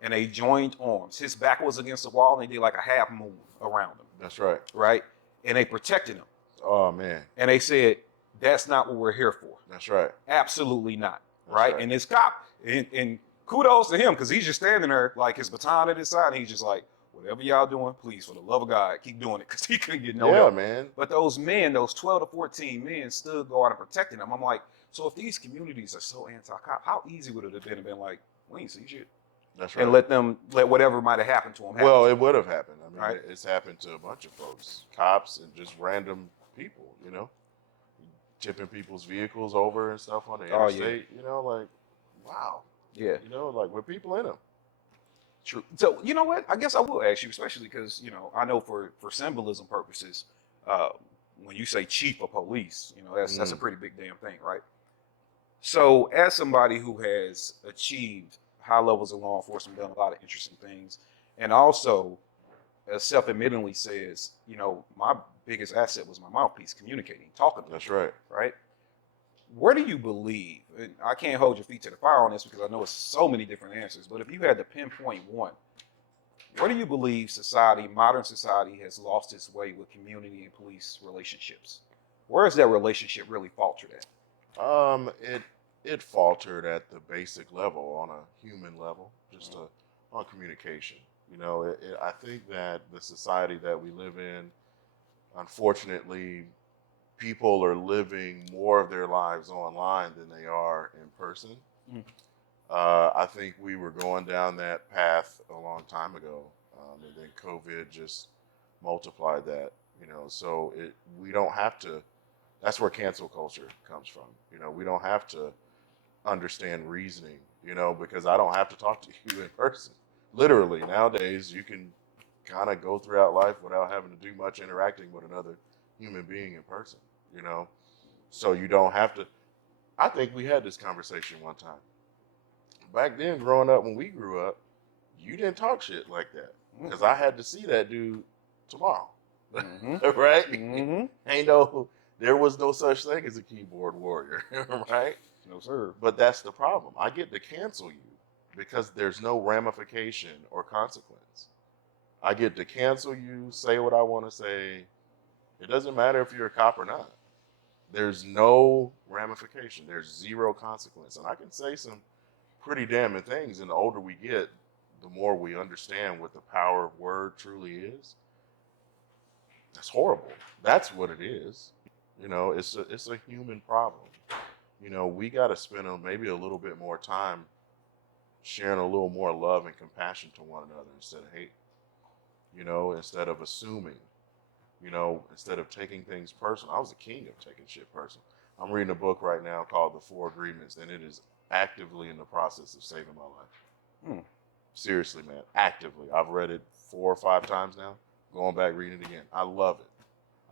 And they joined arms. His back was against the wall, and they did like a half moon around him. That's right. Right? And they protected him. Oh, man. And they said, that's not what we're here for. That's right. Absolutely not. That's right? right. And this cop, and kudos to him, because he's just standing there like his baton at his side, and he's just like, whatever y'all doing, please, for the love of God, keep doing it, because he couldn't get no help. Man. But those men, those 12 to 14 men, stood guard and protecting him. I'm like, so if these communities are so anti-cop, how easy would it have been like, we ain't see shit? That's right. And let whatever might have happened to them happen. Well, it would have happened. I mean, Right. It's happened to a bunch of folks, cops and just random people, tipping people's vehicles over and stuff on the interstate, like, wow. Yeah. Like with people in them. True. So, you know what? I guess I will ask you, especially because, I know for symbolism purposes, when you say chief of police, that's a pretty big damn thing, right? So as somebody who has achieved high levels of law enforcement, done a lot of interesting things, and also self-admittedly says, my biggest asset was my mouthpiece, communicating, talking to That's people, right. right? Where do you believe, and I can't hold your feet to the fire on this because I know it's so many different answers, but if you had to pinpoint one, where do you believe modern society has lost its way with community and police relationships? Where is that relationship really faltered at? It faltered at the basic level, on a human level, just on communication. I think that the society that we live in, unfortunately, people are living more of their lives online than they are in person. Mm. I think we were going down that path a long time ago, and then COVID just multiplied that. So we don't have to. That's where cancel culture comes from. We don't have to understand reasoning. Because I don't have to talk to you in person. Literally, nowadays you can kind of go throughout life without having to do much interacting with another human being in person. So you don't have to. I think we had this conversation one time. Back then, growing up, when we grew up, you didn't talk shit like that because I had to see that dude tomorrow, right? There was no such thing as a keyboard warrior, right? No, sir. But that's the problem. I get to cancel you because there's no ramification or consequence. I get to cancel you, say what I want to say. It doesn't matter if you're a cop or not. There's no ramification. There's zero consequence. And I can say some pretty damning things. And the older we get, the more we understand what the power of word truly is. That's horrible. That's what it is. It's a human problem. We got to spend maybe a little bit more time sharing a little more love and compassion to one another instead of hate. Instead of assuming, instead of taking things personal. I was the king of taking shit personal. I'm reading a book right now called The 4 Agreements, and it is actively in the process of saving my life. Seriously, man, actively. I've read it 4 or 5 times now. Going back, reading it again. I love it.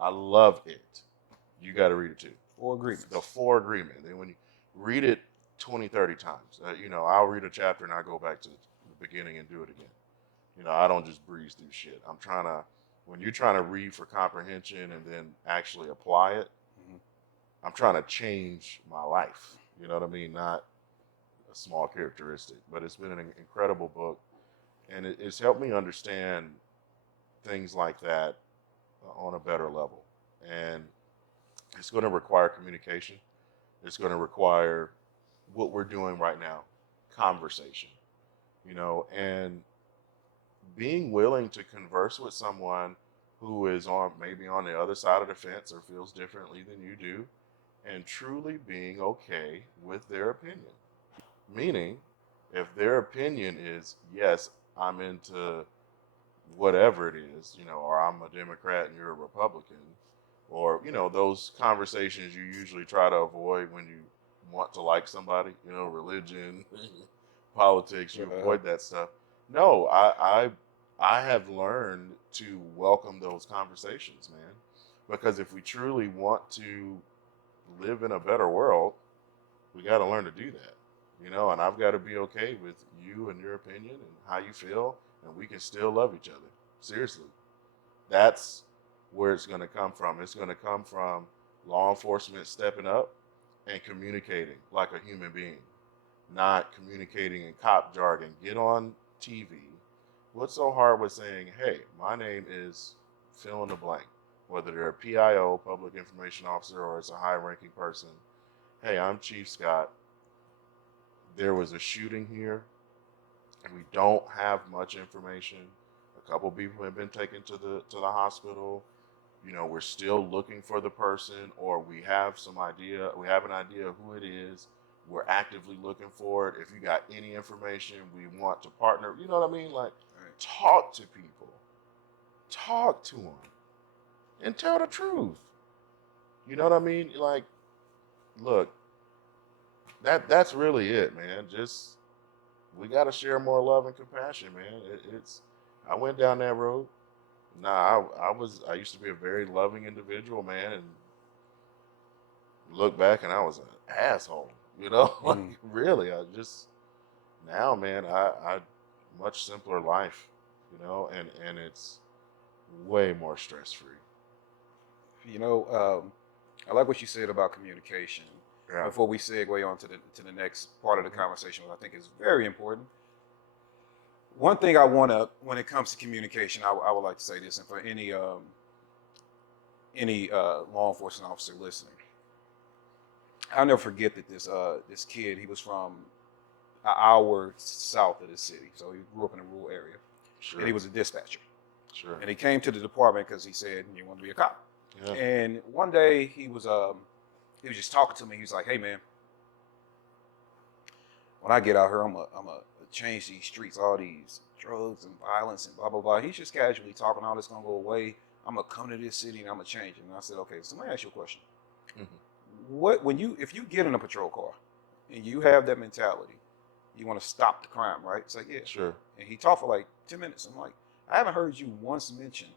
I love it. You got to read it too. 4 Agreements. The 4 Agreements. And when you read it 20, 30 times, I'll read a chapter and I go back to the beginning and do it again. I don't just breeze through shit. When you're trying to read for comprehension and then actually apply it, I'm trying to change my life. You know what I mean? Not a small characteristic, but it's been an incredible book. And it's helped me understand things like that on a better level. And it's going to require communication. It's going to require what we're doing right now, conversation, and being willing to converse with someone who is maybe on the other side of the fence or feels differently than you do, and truly being okay with their opinion. Meaning, if their opinion is, yes, I'm into whatever it is, or I'm a Democrat and you're a Republican, or, those conversations you usually try to avoid when you want to like somebody, religion, politics, you avoid that stuff. No, I have learned to welcome those conversations, man, because if we truly want to live in a better world, we got to learn to do that, and I've got to be okay with you and your opinion and how you feel, and we can still love each other. Seriously. That's where it's going to come from. It's going to come from law enforcement stepping up and communicating like a human being, not communicating in cop jargon. Get on TV. What's so hard with saying, hey, my name is fill in the blank, whether they're a PIO, public information officer, or it's a high-ranking person. Hey, I'm Chief Scott. There was a shooting here. We don't have much information. A couple people have been taken to the hospital. We're still looking for the person, or we have an idea of who it is. We're actively looking for it. If you got any information, we want to partner. You know what I mean? Like, talk to people. Talk to them. And tell the truth. You know what I mean? Like, look, that's really it, man. Just, we got to share more love and compassion, man. I went down that road. I used to be a very loving individual, man, and look back and I was an asshole, like really, now, man, I much simpler life, and it's way more stress-free. I like what you said about communication. Yeah. Before we segue on to the next part of the conversation, which I think is very important. One thing when it comes to communication, I would like to say this, and for any law enforcement officer listening, I'll never forget that this kid, he was from an hour south of the city, so he grew up in a rural area, Sure. and he was a dispatcher. Sure. And he came to the department because he said he wanted to be a cop. Yeah. And one day he was just talking to me. He was like, "Hey man, when I get out here, I'm a change these streets, all these drugs and violence and blah blah blah." He's just casually talking, all this gonna go away. I'm gonna come to this city and I'm gonna change it. And I said, "Okay, so let me ask you a question. If you get in a patrol car and you have that mentality, you want to stop the crime, right?" It's like, yeah. Sure. And he talked for like 10 minutes. I'm like, I haven't heard you once mention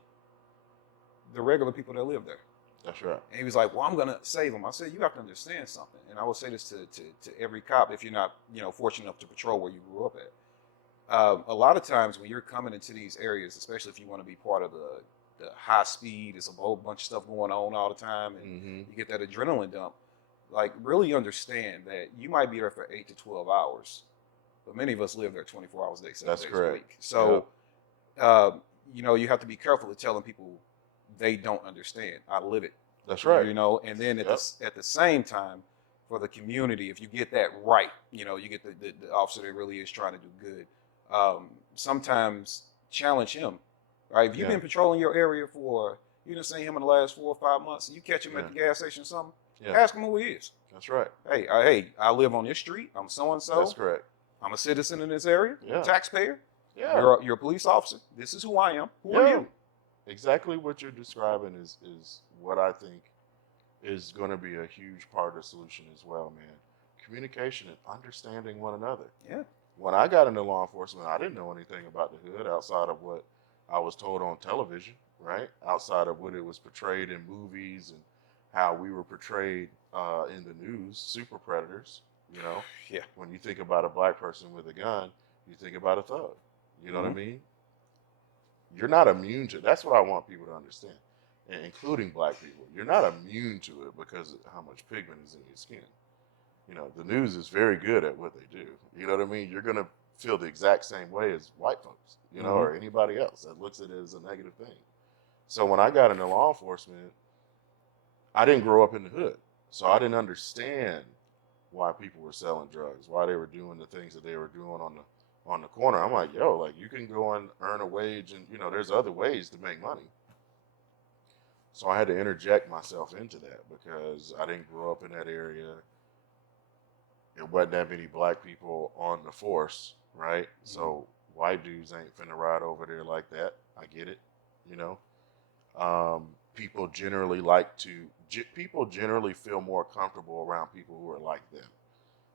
the regular people that live there. That's right. And he was like, "Well, I'm gonna save them." I said, "You have to understand something." And I will say this to every cop, if you're not, fortunate enough to patrol where you grew up at. A lot of times when you're coming into these areas, especially if you want to be part of the high speed, there's a whole bunch of stuff going on all the time, and you get that adrenaline dump. Like, really understand that you might be there for 8 to 12 hours, but many of us live there 24 hours a day, 7 days a week. So, you have to be careful of telling people they don't understand. I live it. That's right. And then at the same time, for the community, if you get that right, you get the officer that really is trying to do good. Sometimes challenge him, right? If you've been patrolling your area for, you didn't see him in the last 4 or 5 months, and you catch him at the gas station or something, ask him who he is. That's right. Hey, I live on this street. I'm so-and-so. That's correct. I'm a citizen in this area. I'm a taxpayer. Yeah. You're a police officer. This is who I am. Who are you? Exactly what you're describing is what I think is going to be a huge part of the solution as well, man. Communication and understanding one another. Yeah. When I got into law enforcement, I didn't know anything about the hood outside of what I was told on television, right? Outside of what it was portrayed in movies and how we were portrayed in the news, super predators, Yeah. When you think about a black person with a gun, you think about a thug. You know what I mean? You're not immune to it. That's what I want people to understand, including black people. You're not immune to it because of how much pigment is in your skin. The news is very good at what they do. You know what I mean? You're going to feel the exact same way as white folks, or anybody else that looks at it as a negative thing. So when I got into law enforcement, I didn't grow up in the hood. So I didn't understand why people were selling drugs, why they were doing the things that they were doing on the corner. I'm like, you can go and earn a wage and, there's other ways to make money. So I had to interject myself into that because I didn't grow up in that area. It wasn't that many black people on the force, right? So white dudes ain't finna ride over there like that. I get it, People generally feel more comfortable around people who are like them.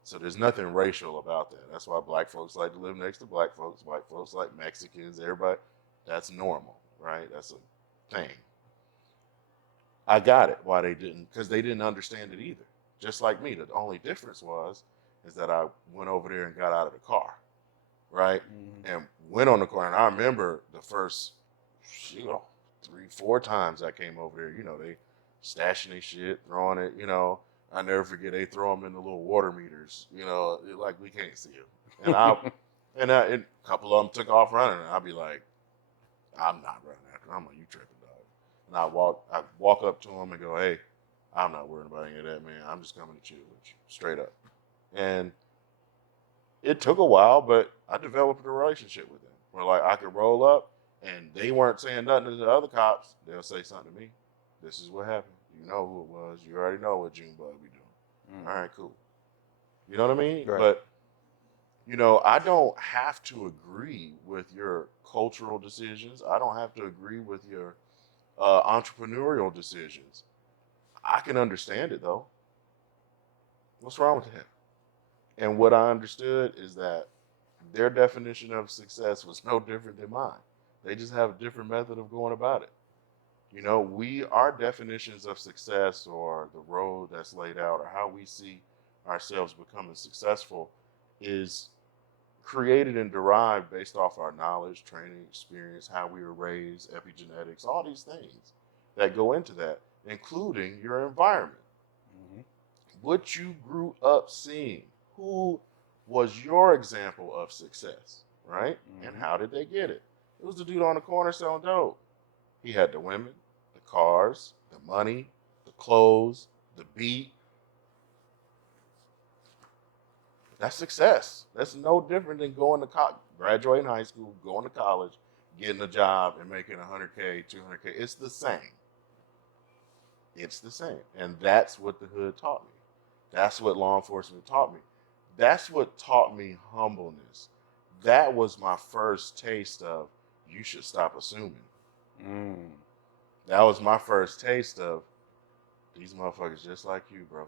So there's nothing racial about that. That's why black folks like to live next to black folks. White folks like Mexicans. Everybody, that's normal, right? That's a thing. I got it. Why they didn't? Because they didn't understand it either. Just like me. The only difference is that I went over there and got out of the car, right? And went on the car. And I remember the first, 3-4 times I came over there. They stashing their shit, throwing it. I never forget they throw them in the little water meters. Like we can't see them. And a couple of them took off running. And I'd be like, I'm not running after them. I'm like, you tripping, dog. And I walk up to them and go, hey, I'm not worried about any of that, man. I'm just coming to chill with you, straight up. And it took a while, but I developed a relationship with them where like I could roll up and they weren't saying nothing to the other cops. They'll say something to me. This is what happened. You know who it was. You already know what Junebug be doing. All right, cool. You know what I mean? Right. But, I don't have to agree with your cultural decisions. I don't have to agree with your entrepreneurial decisions. I can understand it, though. What's wrong with that? And what I understood is that their definition of success was no different than mine. They just have a different method of going about it. Our definitions of success or the road that's laid out or how we see ourselves becoming successful is created and derived based off our knowledge, training, experience, how we were raised, epigenetics, all these things that go into that, including your environment. What you grew up seeing. Who was your example of success, right? And how did they get it? It was the dude on the corner selling dope. He had the women, the cars, the money, the clothes, the beat. That's success. That's no different than going to graduating high school, going to college, getting a job, and making $100K, $200K. It's the same. It's the same. And that's what the hood taught me. That's what law enforcement taught me. That's what taught me humbleness. That was my first taste of you should stop assuming. Mm. That was my first taste of these motherfuckers just like you, bro.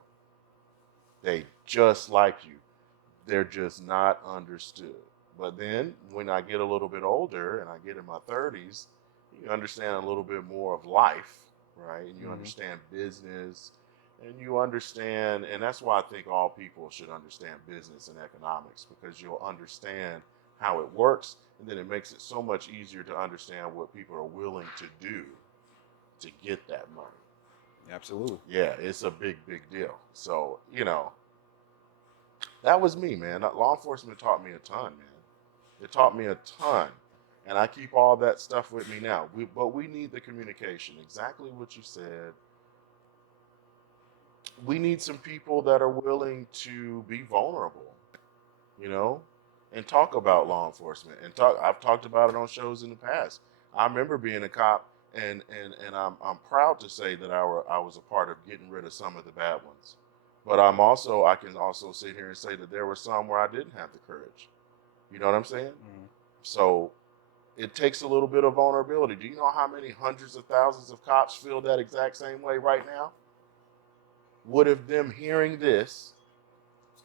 They just like you. They're just not understood. But then when I get a little bit older and I get in my 30s, you understand a little bit more of life, right? And you understand business and you understand, and that's why I think all people should understand business and economics, because you'll understand how it works, and then it makes it so much easier to understand what people are willing to do to get that money. Absolutely. Yeah, it's a big, big deal. So, you know, that was me, man. Law enforcement taught me a ton, man. It taught me a ton. And I keep all that stuff with me now. But we need the communication. Exactly what you said. We need some people that are willing to be vulnerable, you know, and talk about law enforcement. And I've talked about it on shows in the past. I remember being a cop, and I'm proud to say that I was a part of getting rid of some of the bad ones. But I can also sit here and say that there were some where I didn't have the courage. You know what I'm saying? Mm. So it takes a little bit of vulnerability. Do you know how many hundreds of thousands of cops feel that exact same way right now? What if them hearing this,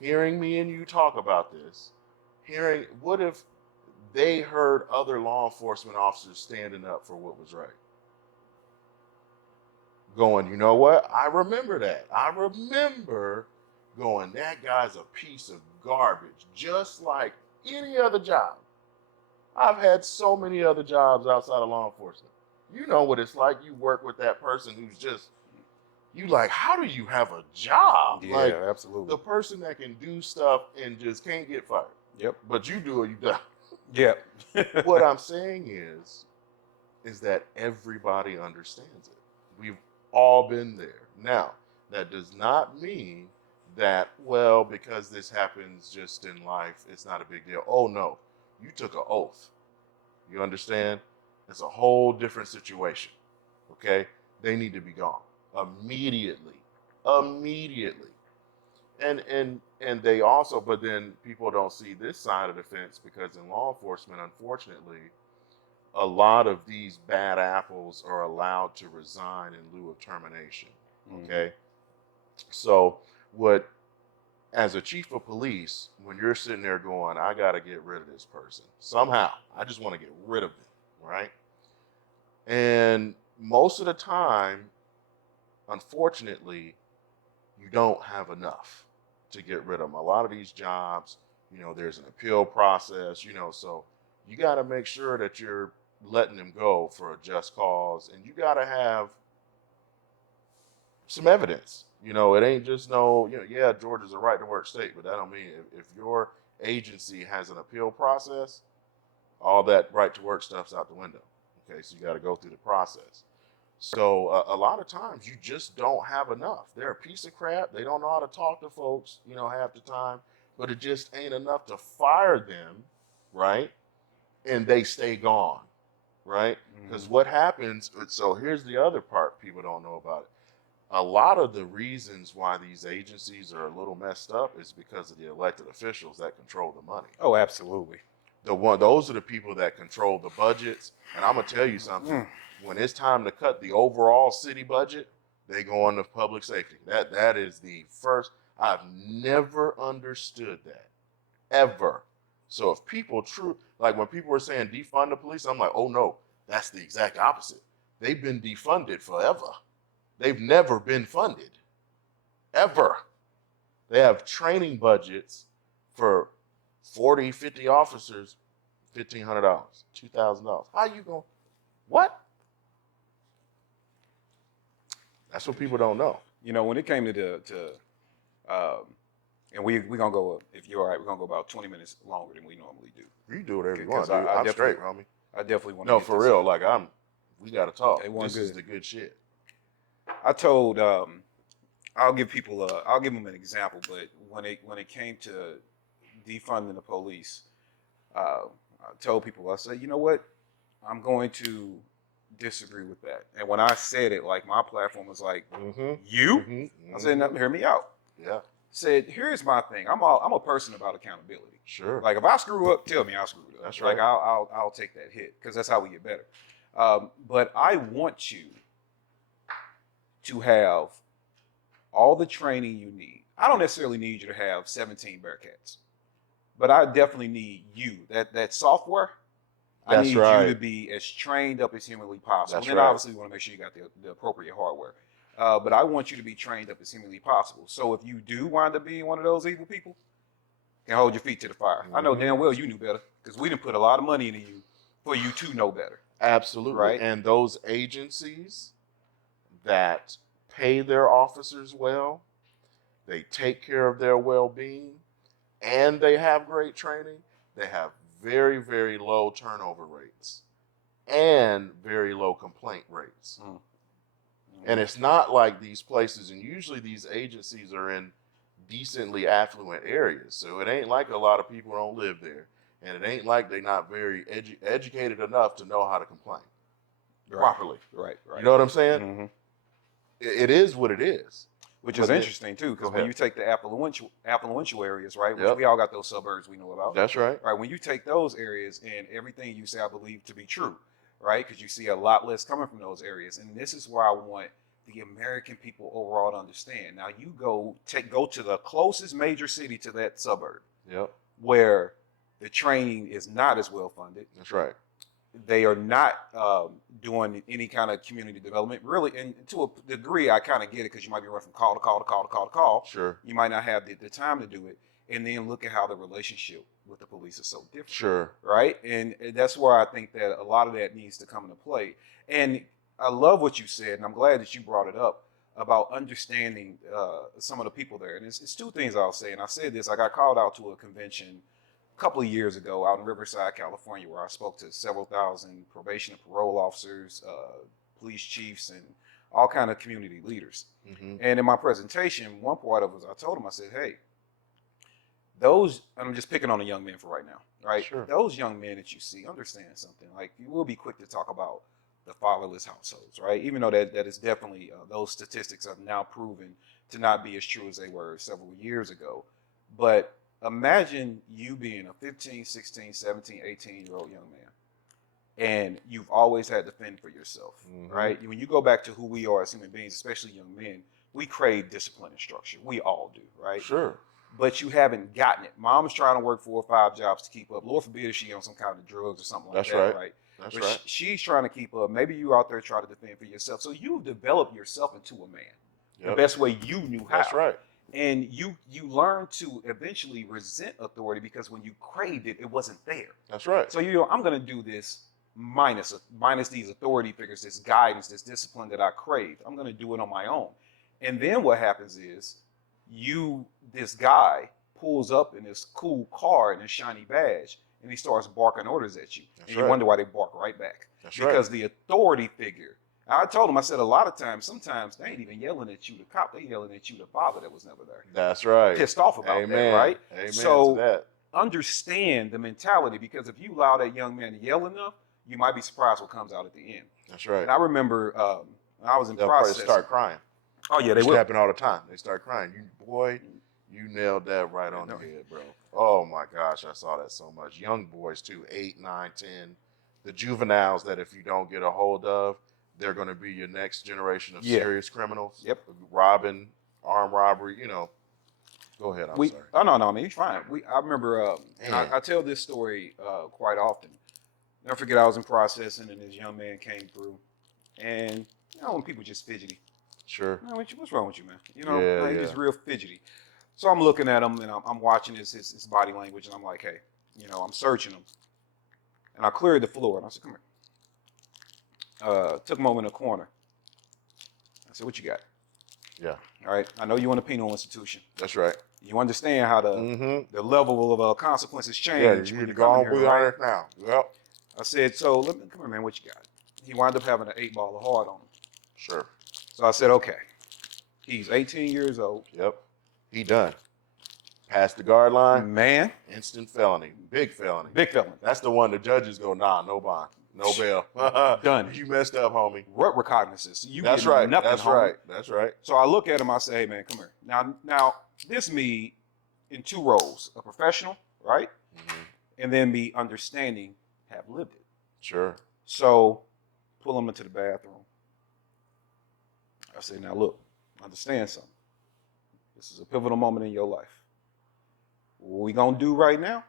hearing me and you talk about this, what if they heard other law enforcement officers standing up for what was right? Going, you know what? I remember that. I remember going, that guy's a piece of garbage, just like any other job. I've had so many other jobs outside of law enforcement. You know what it's like. You work with that person who's just, you like, how do you have a job? Yeah, like, absolutely. The person that can do stuff and just can't get fired. Yep. But you do it, you die. Yep. What I'm saying is that everybody understands it. We've all been there. Now, that does not mean that, well, because this happens just in life, it's not a big deal. Oh, no. You took an oath. You understand? It's a whole different situation. Okay? They need to be gone. Immediately. Immediately. And they also, but then people don't see this side of the fence, because in law enforcement, unfortunately, a lot of these bad apples are allowed to resign in lieu of termination. Okay? So what, as a chief of police, when you're sitting there going, I got to get rid of this person somehow, I just want to get rid of them, right? And most of the time, unfortunately, you don't have enough to get rid of them. A lot of these jobs, you know, there's an appeal process, you know, so you got to make sure that you're letting them go for a just cause, and you got to have some evidence. You know, it ain't just no, you know, yeah, Georgia's a right to work state, but that don't mean if your agency has an appeal process, all that right to work stuff's out the window. Okay, so you got to go through the process. So a lot of times you just don't have enough. They're a piece of crap. They don't know how to talk to folks, you know, half the time, but it just ain't enough to fire them, right? And they stay gone, right? Because what happens, so here's the other part people don't know about it. A lot of the reasons why these agencies are a little messed up is because of the elected officials that control the money. Oh, absolutely. Those are the people that control the budgets. And I'm gonna tell you something. When it's time to cut the overall city budget, they go on to public safety. That is the first. I've never understood that, ever. So if people like when people were saying defund the police, I'm like, oh no, that's the exact opposite. They've been defunded forever. They've never been funded, ever. They have training budgets for 40, 50 officers, $1,500, $2,000. How you going? What? That's what people don't know. You know, when it came to and we're gonna go, if you're all right, we're gonna go about 20 minutes longer than we normally do. You do whatever you want, dude. I I'm straight, homie. I definitely want No, to. No, for real. Like we gotta talk. This is the good shit. I told I'll give them an example, but when it came to defunding the police, I told people, I said, you know what, I'm going to disagree with that. And when I said it, like my platform was like, you? I said, no, hear me out. Yeah. Said, here's my thing. I'm a person about accountability. Sure. Like if I screw up, tell me I screwed up. That's right. Like I'll take that hit because that's how we get better. But I want you to have all the training you need. I don't necessarily need you to have 17 Bearcats, but I definitely need you. That software, I need you to be as trained up as humanly possible. That's And then obviously we want to make sure you got the appropriate hardware. But I want you to be trained up as humanly possible. So if you do wind up being one of those evil people, you can hold your feet to the fire. I know damn well you knew better because we didn't put a lot of money into you for you to know better. Absolutely. Right? And those agencies that pay their officers well, they take care of their well-being, and they have great training, they have very, very low turnover rates and very low complaint rates. And it's not like these places, and usually these agencies are in decently affluent areas. So it ain't like a lot of people don't live there. And it ain't like they're not very educated enough to know how to complain properly. Right. You know what I'm saying? It is what it is. Which is interesting too, because when you take the affluential areas, right, which we all got those suburbs we know about. That's right. Right, when you take those areas and everything you say, I believe to be true, right, because you see a lot less coming from those areas, and this is where I want the American people overall to understand. Now, you go to the closest major city to that suburb, where the training is not as well funded. That's right. They are not doing any kind of community development, really. And to a degree, I kind of get it because you might be running from call to call to call to call to call. Sure. You might not have the time to do it. And then look at how the relationship with the police is so different. Sure. Right? And that's where I think that a lot of that needs to come into play. And I love what you said, and I'm glad that you brought it up about understanding some of the people there. And it's two things I'll say. And I said this, I got called out to a convention couple of years ago out in Riverside, California, where I spoke to several thousand probation and parole officers, police chiefs, and all kind of community leaders. And in my presentation, one part of it was I told them, I said, hey, I'm just picking on the young men for right now, right? Sure. Those young men that you see, understand something. Like, you will be quick to talk about the fatherless households, right? Even though that is definitely, those statistics are now proven to not be as true as they were several years ago. But imagine you being a 15, 16, 17, 18-year-old young man, and you've always had to fend for yourself, right? When you go back to who we are as human beings, especially young men, we crave discipline and structure. We all do, right? Sure. But you haven't gotten it. Mom's trying to work 4 or 5 jobs to keep up. Lord forbid if she on some kind of drugs or something like that, right? That's but right. She's trying to keep up. Maybe you out there trying to defend for yourself. So you've developed yourself into a man the best way you knew how. That's right. And you learn to eventually resent authority because when you craved it, it wasn't there. That's right. So I'm going to do this minus these authority figures, this guidance, this discipline that I craved. I'm going to do it on my own. And then what happens is this guy pulls up in this cool car and this shiny badge, and he starts barking orders at you. That's and you wonder why they bark right back. That's because the authority figure. I told him, I said, a lot of times, sometimes they ain't even yelling at you, the cop, they yelling at you, the father that was never there. That's right. Pissed off about that, right? Amen so to that. Understand the mentality, because if you allow that young man to yell enough, you might be surprised what comes out at the end. That's right. And I remember when I was in They'll process. probably start crying. Oh yeah, they will. Happen all the time. They start crying. You nailed that right on the head, bro. Oh my gosh, I saw that so much. Young boys too, 8, 9, 10. The juveniles that if you don't get a hold of, they're going to be your next generation of serious criminals. Yep. Robbing, armed robbery, Go ahead, I'm sorry. Oh, no, I mean, you're fine. I remember, I tell this story quite often. Never forget, I was in processing, and this young man came through. And, when people just fidgety. Sure. What's wrong with you, man? He's just real fidgety. So I'm looking at him, and I'm watching his body language, and I'm like, hey, I'm searching him. And I cleared the floor, and I said, come here. Took him over in the corner. I said, what you got? Yeah. All right. I know you in a penal institution. That's right. You understand how the level of consequences change. Yeah, you're going with on it now. Yep. I said, so come here, man, what you got? He wound up having an 8-ball of hard on him. Sure. So I said, okay. He's 18 years old. Yep. He done. Passed the guard line. Man. Instant felony. Big felony. Big felony. That's the one the judges go, nah, no bond. No bail. Done. You messed up, homie. What recognizance? You That's get right. nothing, That's homie. right. That's right. So I look at him. I say, "Hey, man, come here." Now, this me in two roles: a professional, right, and then me understanding, have lived it. Sure. So, pull him into the bathroom. I say, "Now look, understand something. This is a pivotal moment in your life. What we gonna do right now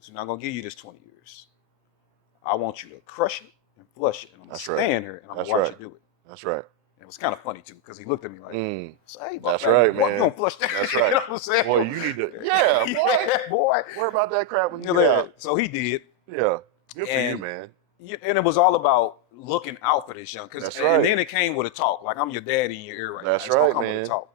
is we're not gonna give you this 20 years. I want you to crush it and flush it, and I'm gonna stand here and I'm gonna watch you do it." That's right. And it was kind of funny too, because he looked at me like, "Hey, that's right, man. You gonna flush that?" That's right. You know what I'm saying? Boy, you need to. Yeah, boy. Yeah, boy. Worry about that crap when you get out. So he did. Yeah. Good for you, man. And it was all about looking out for this young. That's right. right. And then it came with a talk. Like, I'm your daddy in your ear right That's now. It's right, come man. with a talk.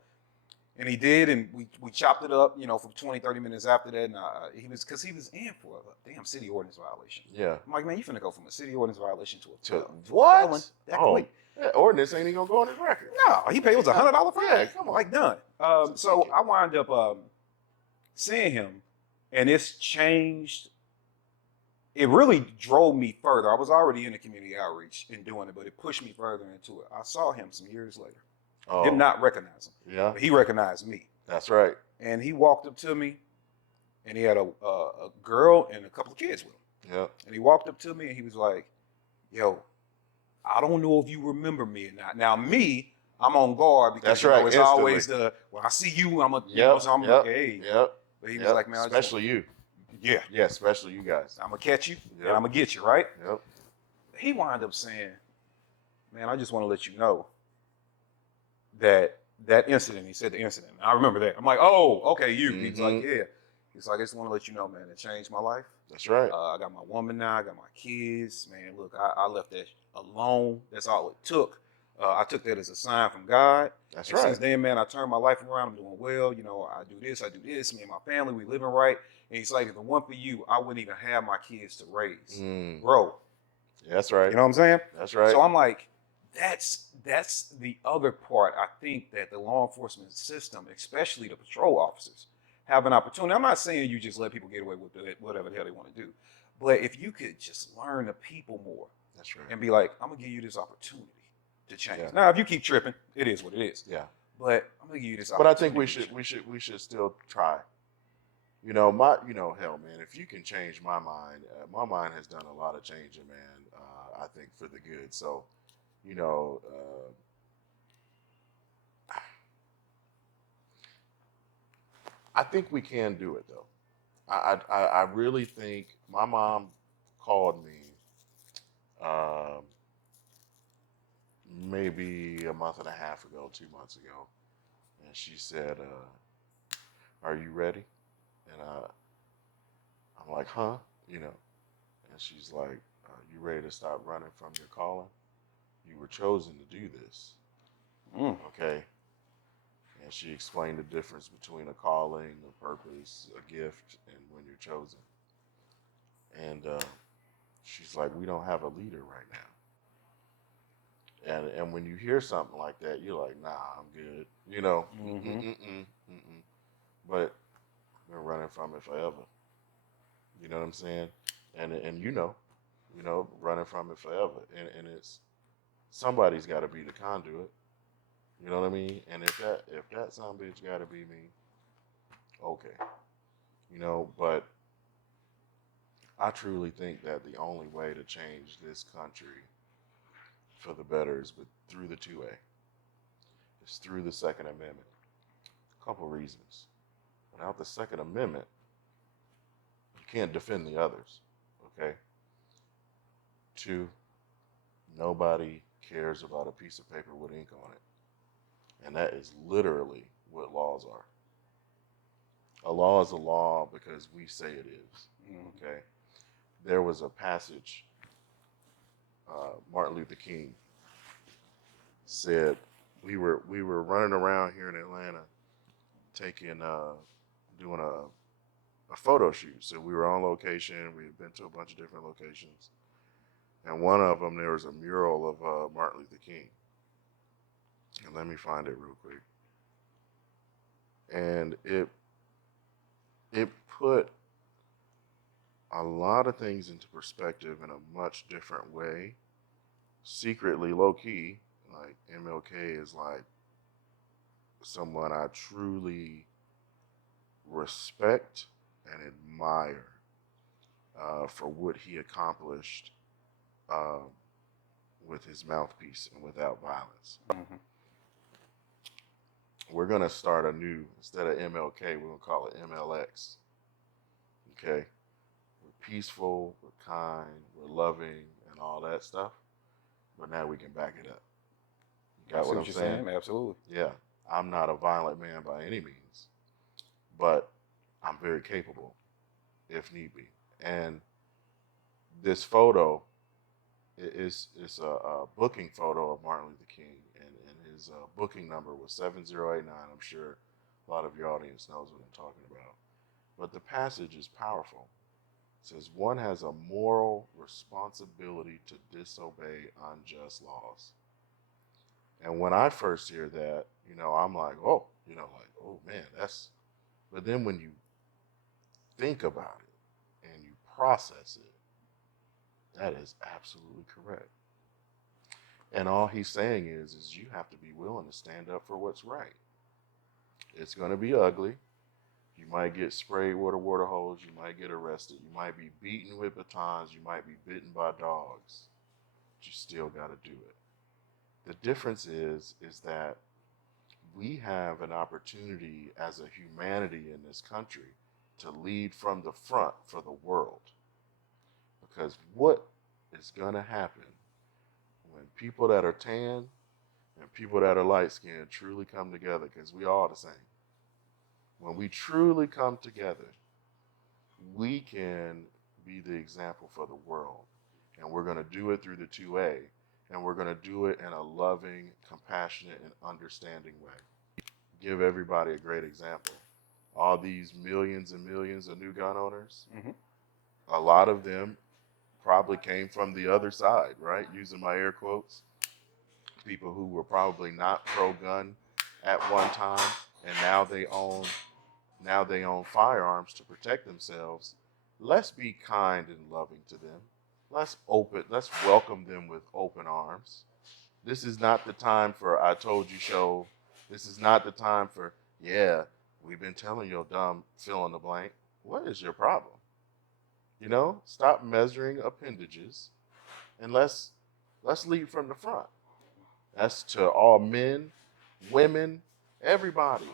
And he did, and we chopped it up, for 20, 30 minutes after that. And he was in for a damn city ordinance violation. Yeah. I'm like, man, you finna go from a city ordinance violation to a what? felon that quick. That ordinance ain't even gonna go on his record. No, he paid, it was $100 fine. Yeah, come on. Like, done. So I wound up seeing him, and it's changed. It really drove me further. I was already in the community outreach and doing it, but it pushed me further into it. I saw him some years later. Did not recognize him. Yeah. But he recognized me. That's right. And he walked up to me, and he had a girl and a couple of kids with him. Yeah. And he walked up to me, and he was like, "Yo, I don't know if you remember me or not." Now, me, I'm on guard because That's right. It's instantly. Always when I see you, I'm like, hey. Yep. But he was like, "Man, especially you." Yeah. Yeah, especially you guys. I'm going to catch you, and I'm going to get you, right? Yep. He wound up saying, "Man, I just want to let you know that incident," he said the incident. I remember that. I'm like, "Oh, okay, you." Mm-hmm. He's like, "Yeah." He's like, "I just want to let you know, man, it changed my life. That's right. I got my woman now. I got my kids. Man, look, I left that alone. That's all it took. I took that as a sign from God. That's and right. Since then, man, I turned my life around. I'm doing well. I do this. Me and my family, we living right." And he's like, "If it weren't for you, I wouldn't even have my kids to raise." Bro. Yeah, that's right. You know what I'm saying? That's right. So I'm like, that's the other part. I think that the law enforcement system, especially the patrol officers, have an opportunity. I'm not saying you just let people get away with whatever the hell they want to do. But if you could just learn the people more. That's right. And be like, "I'm going to give you this opportunity to change." Yeah. Now, if you keep tripping, it is what it is. Yeah. But I'm going to give you this But I opportunity. think we should still try. Hell, man, if you can change my mind has done a lot of changing, man. I think for the good. So, I think we can do it though. I really think my mom called me maybe a month and a half ago, 2 months ago, and she said, "Are you ready?" And I'm like, "Huh?" And she's like, "You ready to stop running from your calling? You were chosen to do this." Okay. And she explained the difference between a calling, a purpose, a gift, and when you're chosen. And she's like, "We don't have a leader right now." And when you hear something like that, you're like, "Nah, I'm good." But we're running from it forever. You know what I'm saying? And running from it forever. And it's somebody's got to be the conduit. You know what I mean? And if that son of a bitch got to be me, okay. But I truly think that the only way to change this country for the better is through the 2A. It's through the Second Amendment. A couple reasons. Without the Second Amendment, you can't defend the others, okay? 2, nobody cares about a piece of paper with ink on it. And that is literally what laws are. A law is a law because we say it is, okay? There was a passage, Martin Luther King said, we were running around here in Atlanta doing a photo shoot. So we were on location. We had been to a bunch of different locations. And one of them, there was a mural of Martin Luther King. And let me find it real quick. And it put a lot of things into perspective in a much different way. Secretly, low key, like MLK is like someone I truly respect and admire for what he accomplished um, with his mouthpiece and without violence. Mm-hmm. We're going to start a new, instead of MLK, we're going to call it MLX. Okay? We're peaceful, we're kind, we're loving, and all that stuff. But now we can back it up. You got what I'm saying? Absolutely. Yeah. I'm not a violent man by any means, but I'm very capable if need be. And this photo is a booking photo of Martin Luther King, and his booking number was 7089. I'm sure a lot of your audience knows what I'm talking about. But the passage is powerful. It says, one has a moral responsibility to disobey unjust laws. And when I first hear that, I'm like, oh, oh man, that's, but then when you think about it and you process it, that is absolutely correct. And all he's saying is you have to be willing to stand up for what's right. It's going to be ugly. You might get sprayed with a water hose. You might get arrested. You might be beaten with batons. You might be bitten by dogs. But you still got to do it. The difference is that we have an opportunity as a humanity in this country to lead from the front for the world. Because what is going to happen when people that are tan and people that are light-skinned truly come together, because we all the same. When we truly come together, we can be the example for the world. And we're going to do it through the 2A. And we're going to do it in a loving, compassionate, and understanding way. Give everybody a great example. All these millions and millions of new gun owners, a lot of them probably came from the other side, right? Using my air quotes. People who were probably not pro-gun at one time, and now they own firearms to protect themselves. Let's be kind and loving to them. Let's welcome them with open arms. This is not the time for I told you so. This is not the time for, yeah, we've been telling your dumb fill in the blank. What is your problem? Stop measuring appendages and let's lead from the front. That's to all men, women, everybody.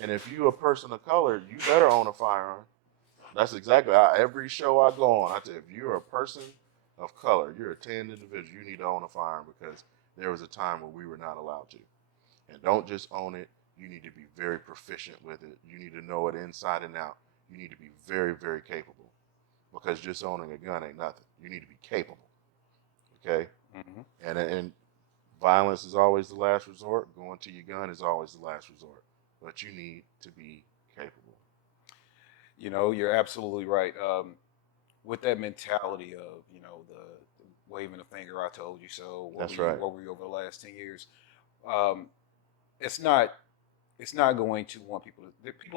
And if you're a person of color, you better own a firearm. That's exactly every show I go on. I tell you, if you're a person of color, you're a tan individual, you need to own a firearm because there was a time where we were not allowed to. And don't just own it. You need to be very proficient with it. You need to know it inside and out. You need to be very, very capable. Because just owning a gun ain't nothing. You need to be capable. Okay? Mm-hmm. And violence is always the last resort. Going to your gun is always the last resort. But you need to be capable. You're absolutely right. With that mentality of, the waving the finger, I told you so. That's right. What were you over the last 10 years? It's not going to want people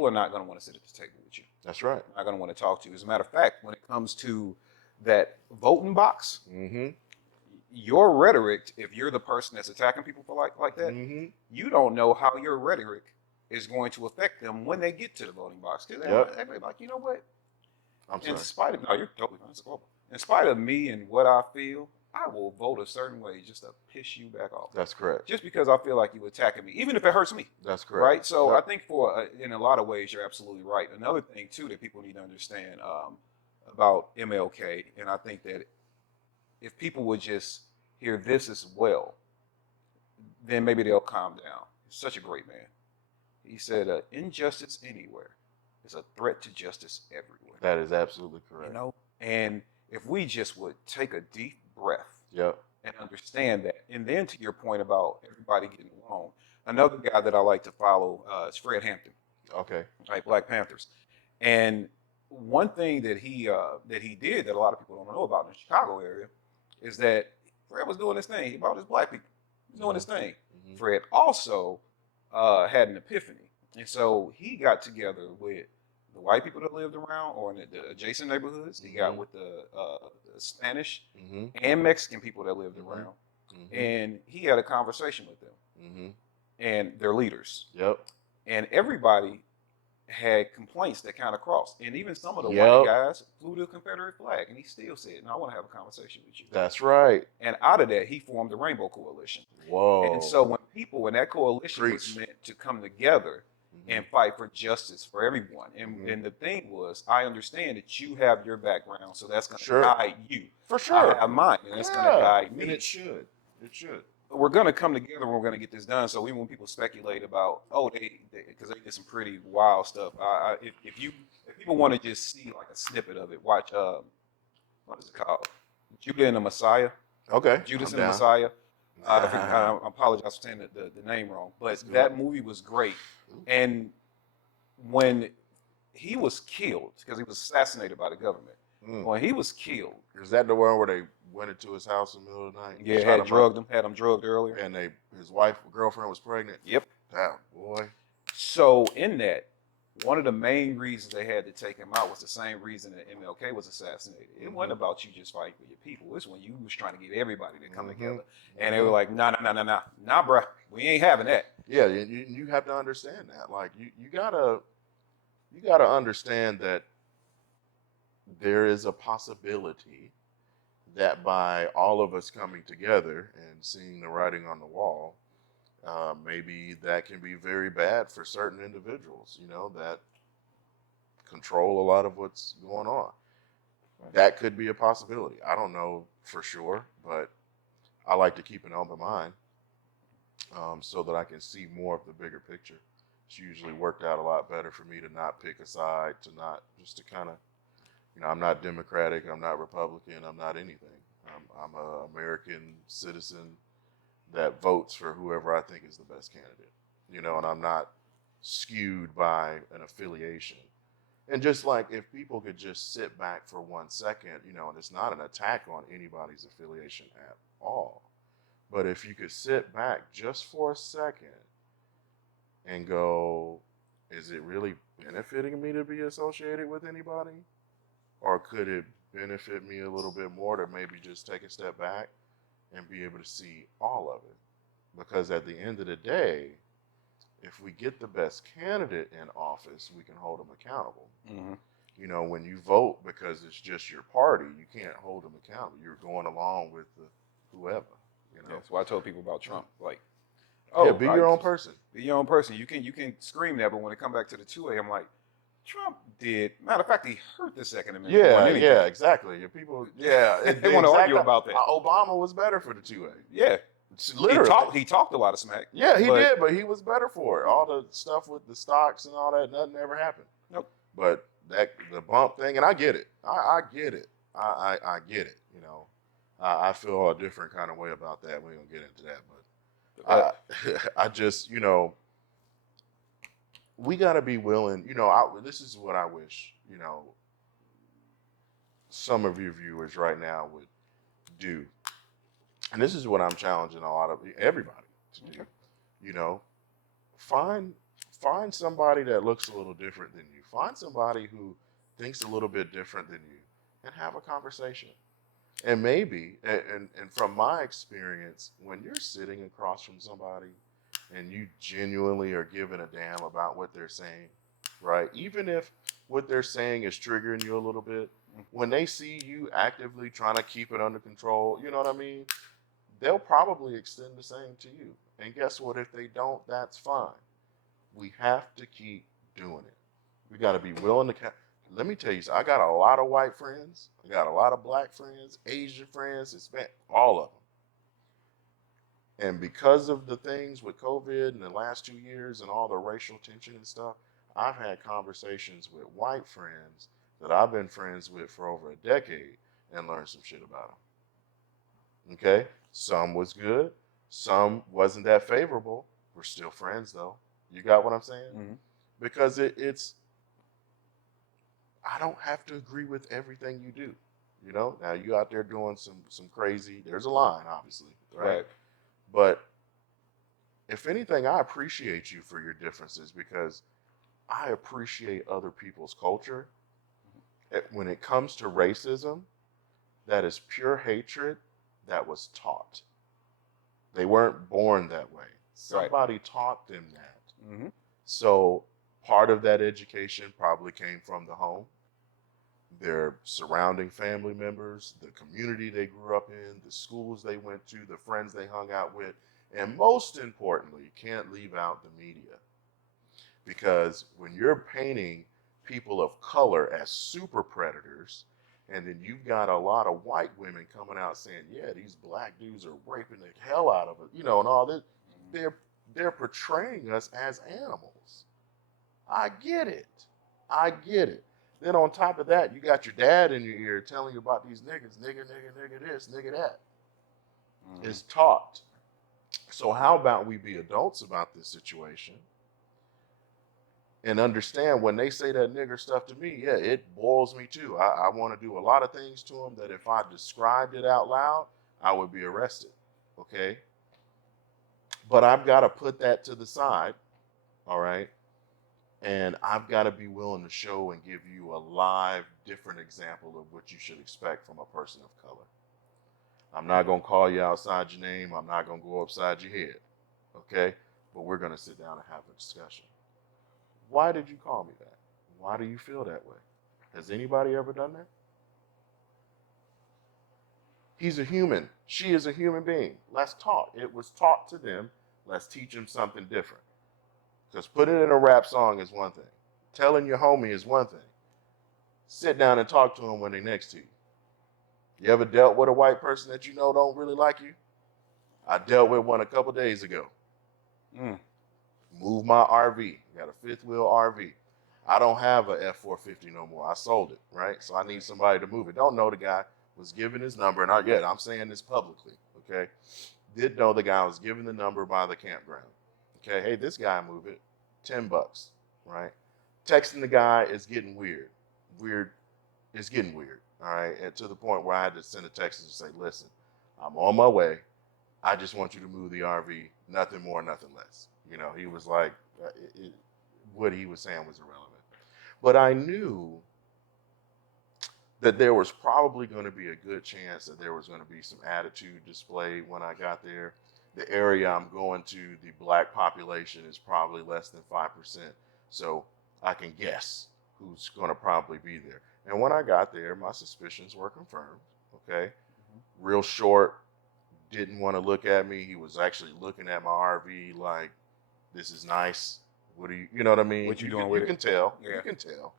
are not going to want to sit at the table with you. That's right. They're not going to want to talk to you. As a matter of fact, when it comes to that voting box, your rhetoric, if you're the person that's attacking people for like that, you don't know how your rhetoric is going to affect them when they get to the voting box. Because they're like, you know what? In spite of me and what I feel, I will vote a certain way just to piss you back off. That's correct. Just because I feel like you attacking me, even if it hurts me. That's correct. Right? So I think in a lot of ways, you're absolutely right. Another thing, too, that people need to understand about MLK, and I think that if people would just hear this as well, then maybe they'll calm down. He's such a great man. He said, injustice anywhere is a threat to justice everywhere. That is absolutely correct. And if we just would take a deep breath and understand that. And then to your point about everybody getting along, another guy that I like to follow is Fred Hampton. Okay. Right, Black Panthers. And one thing that he did that a lot of people don't know about in the Chicago area is that Fred was doing his thing. He brought his black people. He was doing his thing. Fred also had an epiphany. And so he got together with the white people that lived around or in the adjacent neighborhoods. He got with the Spanish and Mexican people that lived around, and he had a conversation with them and their leaders. Yep. And everybody had complaints that kind of crossed. And even some of the white guys flew the Confederate flag, and he still said, "No, I want to have a conversation with you." That's right. And out of that, he formed the Rainbow Coalition. Whoa. And so when that coalition was meant to come together and fight for justice for everyone. And the thing was, I understand that you have your background, so that's going to guide you. For sure. I have mine, and that's going to guide me. And it should. It should. We're going to come together and we're going to get this done. So even when people speculate about, because they did some pretty wild stuff. If people want to just see like a snippet of it, watch, what is it called? Judas and the Messiah. Okay. Judas and the Messiah. I apologize for saying the name wrong, but that movie was great. And when he was killed, because he was assassinated by the government, when he was killed. Is that the one where they went into his house in the middle of the night? Yeah, had him drugged earlier. And his girlfriend was pregnant? Yep. Damn, boy. So in that, one of the main reasons they had to take him out was the same reason that MLK was assassinated. It wasn't about you just fighting for your people. It's when you was trying to get everybody to come together. And they were like, nah, bro, we ain't having that. Yeah, you have to understand that. Like, you gotta understand that there is a possibility that by all of us coming together and seeing the writing on the wall, maybe that can be very bad for certain individuals, that control a lot of what's going on. That could be a possibility. I don't know for sure, but I like to keep an open mind so that I can see more of the bigger picture. It's usually worked out a lot better for me to not pick a side, just to kind of, I'm not Democratic, I'm not Republican, I'm not anything. I'm an American citizen that votes for whoever I think is the best candidate, and I'm not skewed by an affiliation. And just like if people could just sit back for 1 second, and it's not an attack on anybody's affiliation at all, but if you could sit back just for a second and go, is it really benefiting me to be associated with anybody? Or could it benefit me a little bit more to maybe just take a step back and be able to see all of it? Because at the end of the day, if we get the best candidate in office, we can hold them accountable. When you vote because it's just your party, you can't hold them accountable. You're going along with whoever. That's why I told people about Trump. Like, be your own person. Be your own person. You can scream that, but when it come back to the 2A, I'm like, Trump did. Matter of fact, he hurt the Second Amendment. Yeah, exactly. People, they want to argue about that. Obama was better for the 2A. Yeah, literally. He talked a lot of smack. Yeah, he did, but he was better for it. All the stuff with the stocks and all that, nothing ever happened. Nope. But the bump thing, and I get it. I get it. I get it. I feel a different kind of way about that. We ain't gonna get into that, but I just, we got to be willing, this is what I wish, some of your viewers right now would do. And this is what I'm challenging a lot of everybody to do. Find somebody that looks a little different than you. Find somebody who thinks a little bit different than you and have a conversation. And maybe, and from my experience, when you're sitting across from somebody and you genuinely are giving a damn about what they're saying, right? Even if what they're saying is triggering you a little bit, when they see you actively trying to keep it under control, you know what I mean? They'll probably extend the same to you. And guess what? If they don't, that's fine. We have to keep doing it. We got to be willing to. Let me tell you, I got a lot of white friends. I got a lot of black friends, Asian friends, Hispanic, all of them. And because of the things with COVID in the last 2 years and all the racial tension and stuff, I've had conversations with white friends that I've been friends with for over a decade and learned some shit about them. Okay? Some was good. Some wasn't that favorable. We're still friends, though. You got what I'm saying? Because it's, I don't have to agree with everything you do. Now you out there doing some crazy, there's a line, obviously, right? But if anything, I appreciate you for your differences because I appreciate other people's culture. When it comes to racism, that is pure hatred that was taught. They weren't born that way. Somebody taught them that. Mm-hmm. So part of that education probably came from the home, their surrounding family members, the community they grew up in, the schools they went to, the friends they hung out with, and most importantly, can't leave out the media. Because when you're painting people of color as super predators, and then you've got a lot of white women coming out saying, yeah, these black dudes are raping the hell out of it, and all that, they're portraying us as animals. I get it. I get it. Then on top of that, you got your dad in your ear telling you about these niggas, nigga this, nigga that. Mm-hmm. It's taught. So how about we be adults about this situation and understand when they say that nigger stuff to me, yeah, it boils me too. I want to do a lot of things to them that if I described it out loud, I would be arrested, okay? But I've got to put that to the side, all right? And I've got to be willing to show and give you a live, different example of what you should expect from a person of color. I'm not going to call you outside your name. I'm not going to go upside your head, okay? But we're going to sit down and have a discussion. Why did you call me that? Why do you feel that way? Has anybody ever done that? He's a human. She is a human being. Let's talk. It was taught to them. Let's teach them something different. Because putting it in a rap song is one thing. Telling your homie is one thing. Sit down and talk to him when they're next to you. You ever dealt with a white person that you know don't really like you? I dealt with one a couple days ago. Moved my RV. Got a fifth wheel RV. I don't have a F450 no more. I sold it, right? So I need somebody to move it. Don't know the guy. Was given his number, and I'm saying this publicly, okay? Did know the guy was given the number by the campground. Okay, hey, this guy move it, $10, right? Texting the guy is getting weird. It's getting weird, all right? And to the point where I had to send a text and say, listen, I'm on my way. I just want you to move the RV, nothing more, nothing less. He was like, what he was saying was irrelevant. But I knew that there was probably going to be a good chance that there was going to be some attitude displayed when I got there. The area I'm going to, the black population is probably less than 5%. So I can guess who's going to probably be there. And when I got there, my suspicions were confirmed, okay? Mm-hmm. Real short, didn't want to look at me. He was actually looking at my RV like, this is nice. What do you know what I mean? What you doing with it? You can tell. Yeah. You can tell.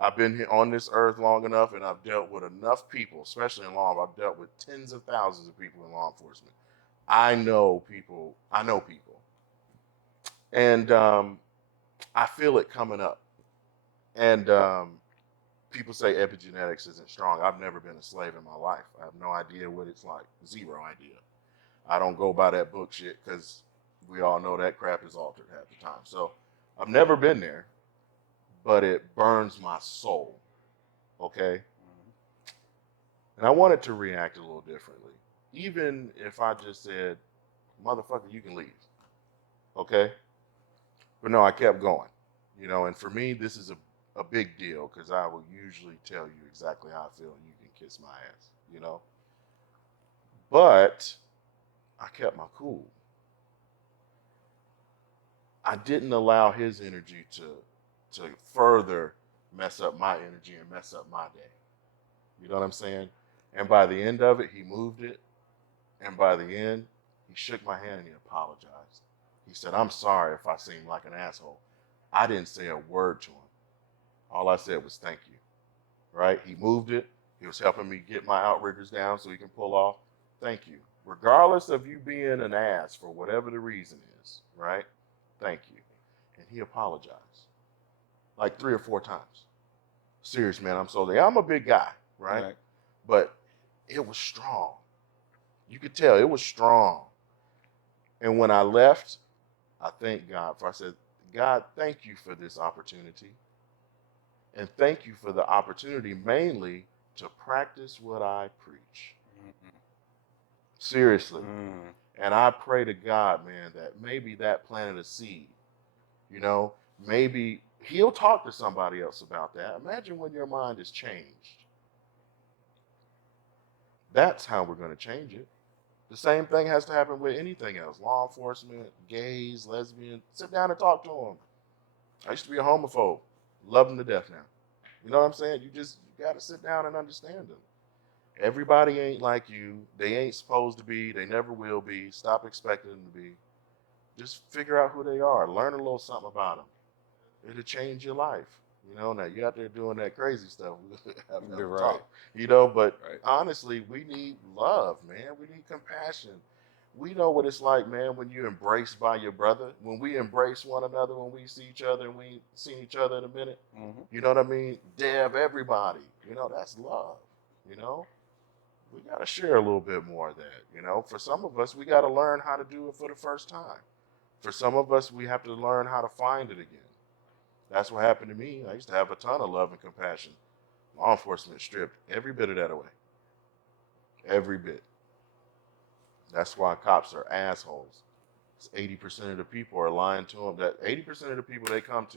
I've been here on this earth long enough, and I've dealt with enough people, especially in law. I've dealt with tens of thousands of people in law enforcement. I know people. And I feel it coming up. And people say epigenetics isn't strong. I've never been a slave in my life. I have no idea what it's like. Zero idea. I don't go by that book shit because we all know that crap is altered half the time. So I've never been there, but it burns my soul. Okay? And I wanted to react a little differently. Even if I just said, motherfucker, you can leave. Okay? But no, I kept going. And for me, this is a big deal because I will usually tell you exactly how I feel and you can kiss my ass, But I kept my cool. I didn't allow his energy to further mess up my energy and mess up my day. You know what I'm saying? And by the end of it, he moved it. And by the end, he shook my hand and he apologized. He said, I'm sorry if I seemed like an asshole. I didn't say a word to him. All I said was thank you, right? He moved it. He was helping me get my outriggers down so he can pull off. Thank you. Regardless of you being an ass for whatever the reason is, right? Thank you. And he apologized like 3 or 4 times. Serious, man, I'm sorry. I'm a big guy, right? But it was strong. You could tell it was strong. And when I left, I thanked God for, I said, God, thank you for this opportunity. And thank you for the opportunity mainly to practice what I preach. Mm-hmm. Seriously. And I pray to God, man, that maybe that planted a seed. Maybe He'll talk to somebody else about that. Imagine when your mind is changed. That's how we're going to change it. The same thing has to happen with anything else. Law enforcement, gays, lesbians. Sit down and talk to them. I used to be a homophobe. Love them to death now. You know what I'm saying? You got to sit down and understand them. Everybody ain't like you. They ain't supposed to be. They never will be. Stop expecting them to be. Just figure out who they are. Learn a little something about them. It'll change your life. You know, now you're out there doing that crazy stuff. You're right. Talk, you know, but Right. honestly, we need love, man. We need compassion. We know what it's like, man, when you're embraced by your brother. When we embrace one another, when we see each other and we ain't seen each other in a minute. Mm-hmm. You know what I mean? Dab everybody. You know, that's love. You know? We got to share a little bit more of that. You know, for some of us, we got to learn how to do it for the first time. For some of us, we have to learn how to find it again. That's what happened to me. I used to have a ton of love and compassion. Law enforcement stripped every bit of that away. Every bit. That's why cops are assholes. 80% of the people are lying to them. That 80% of the people they come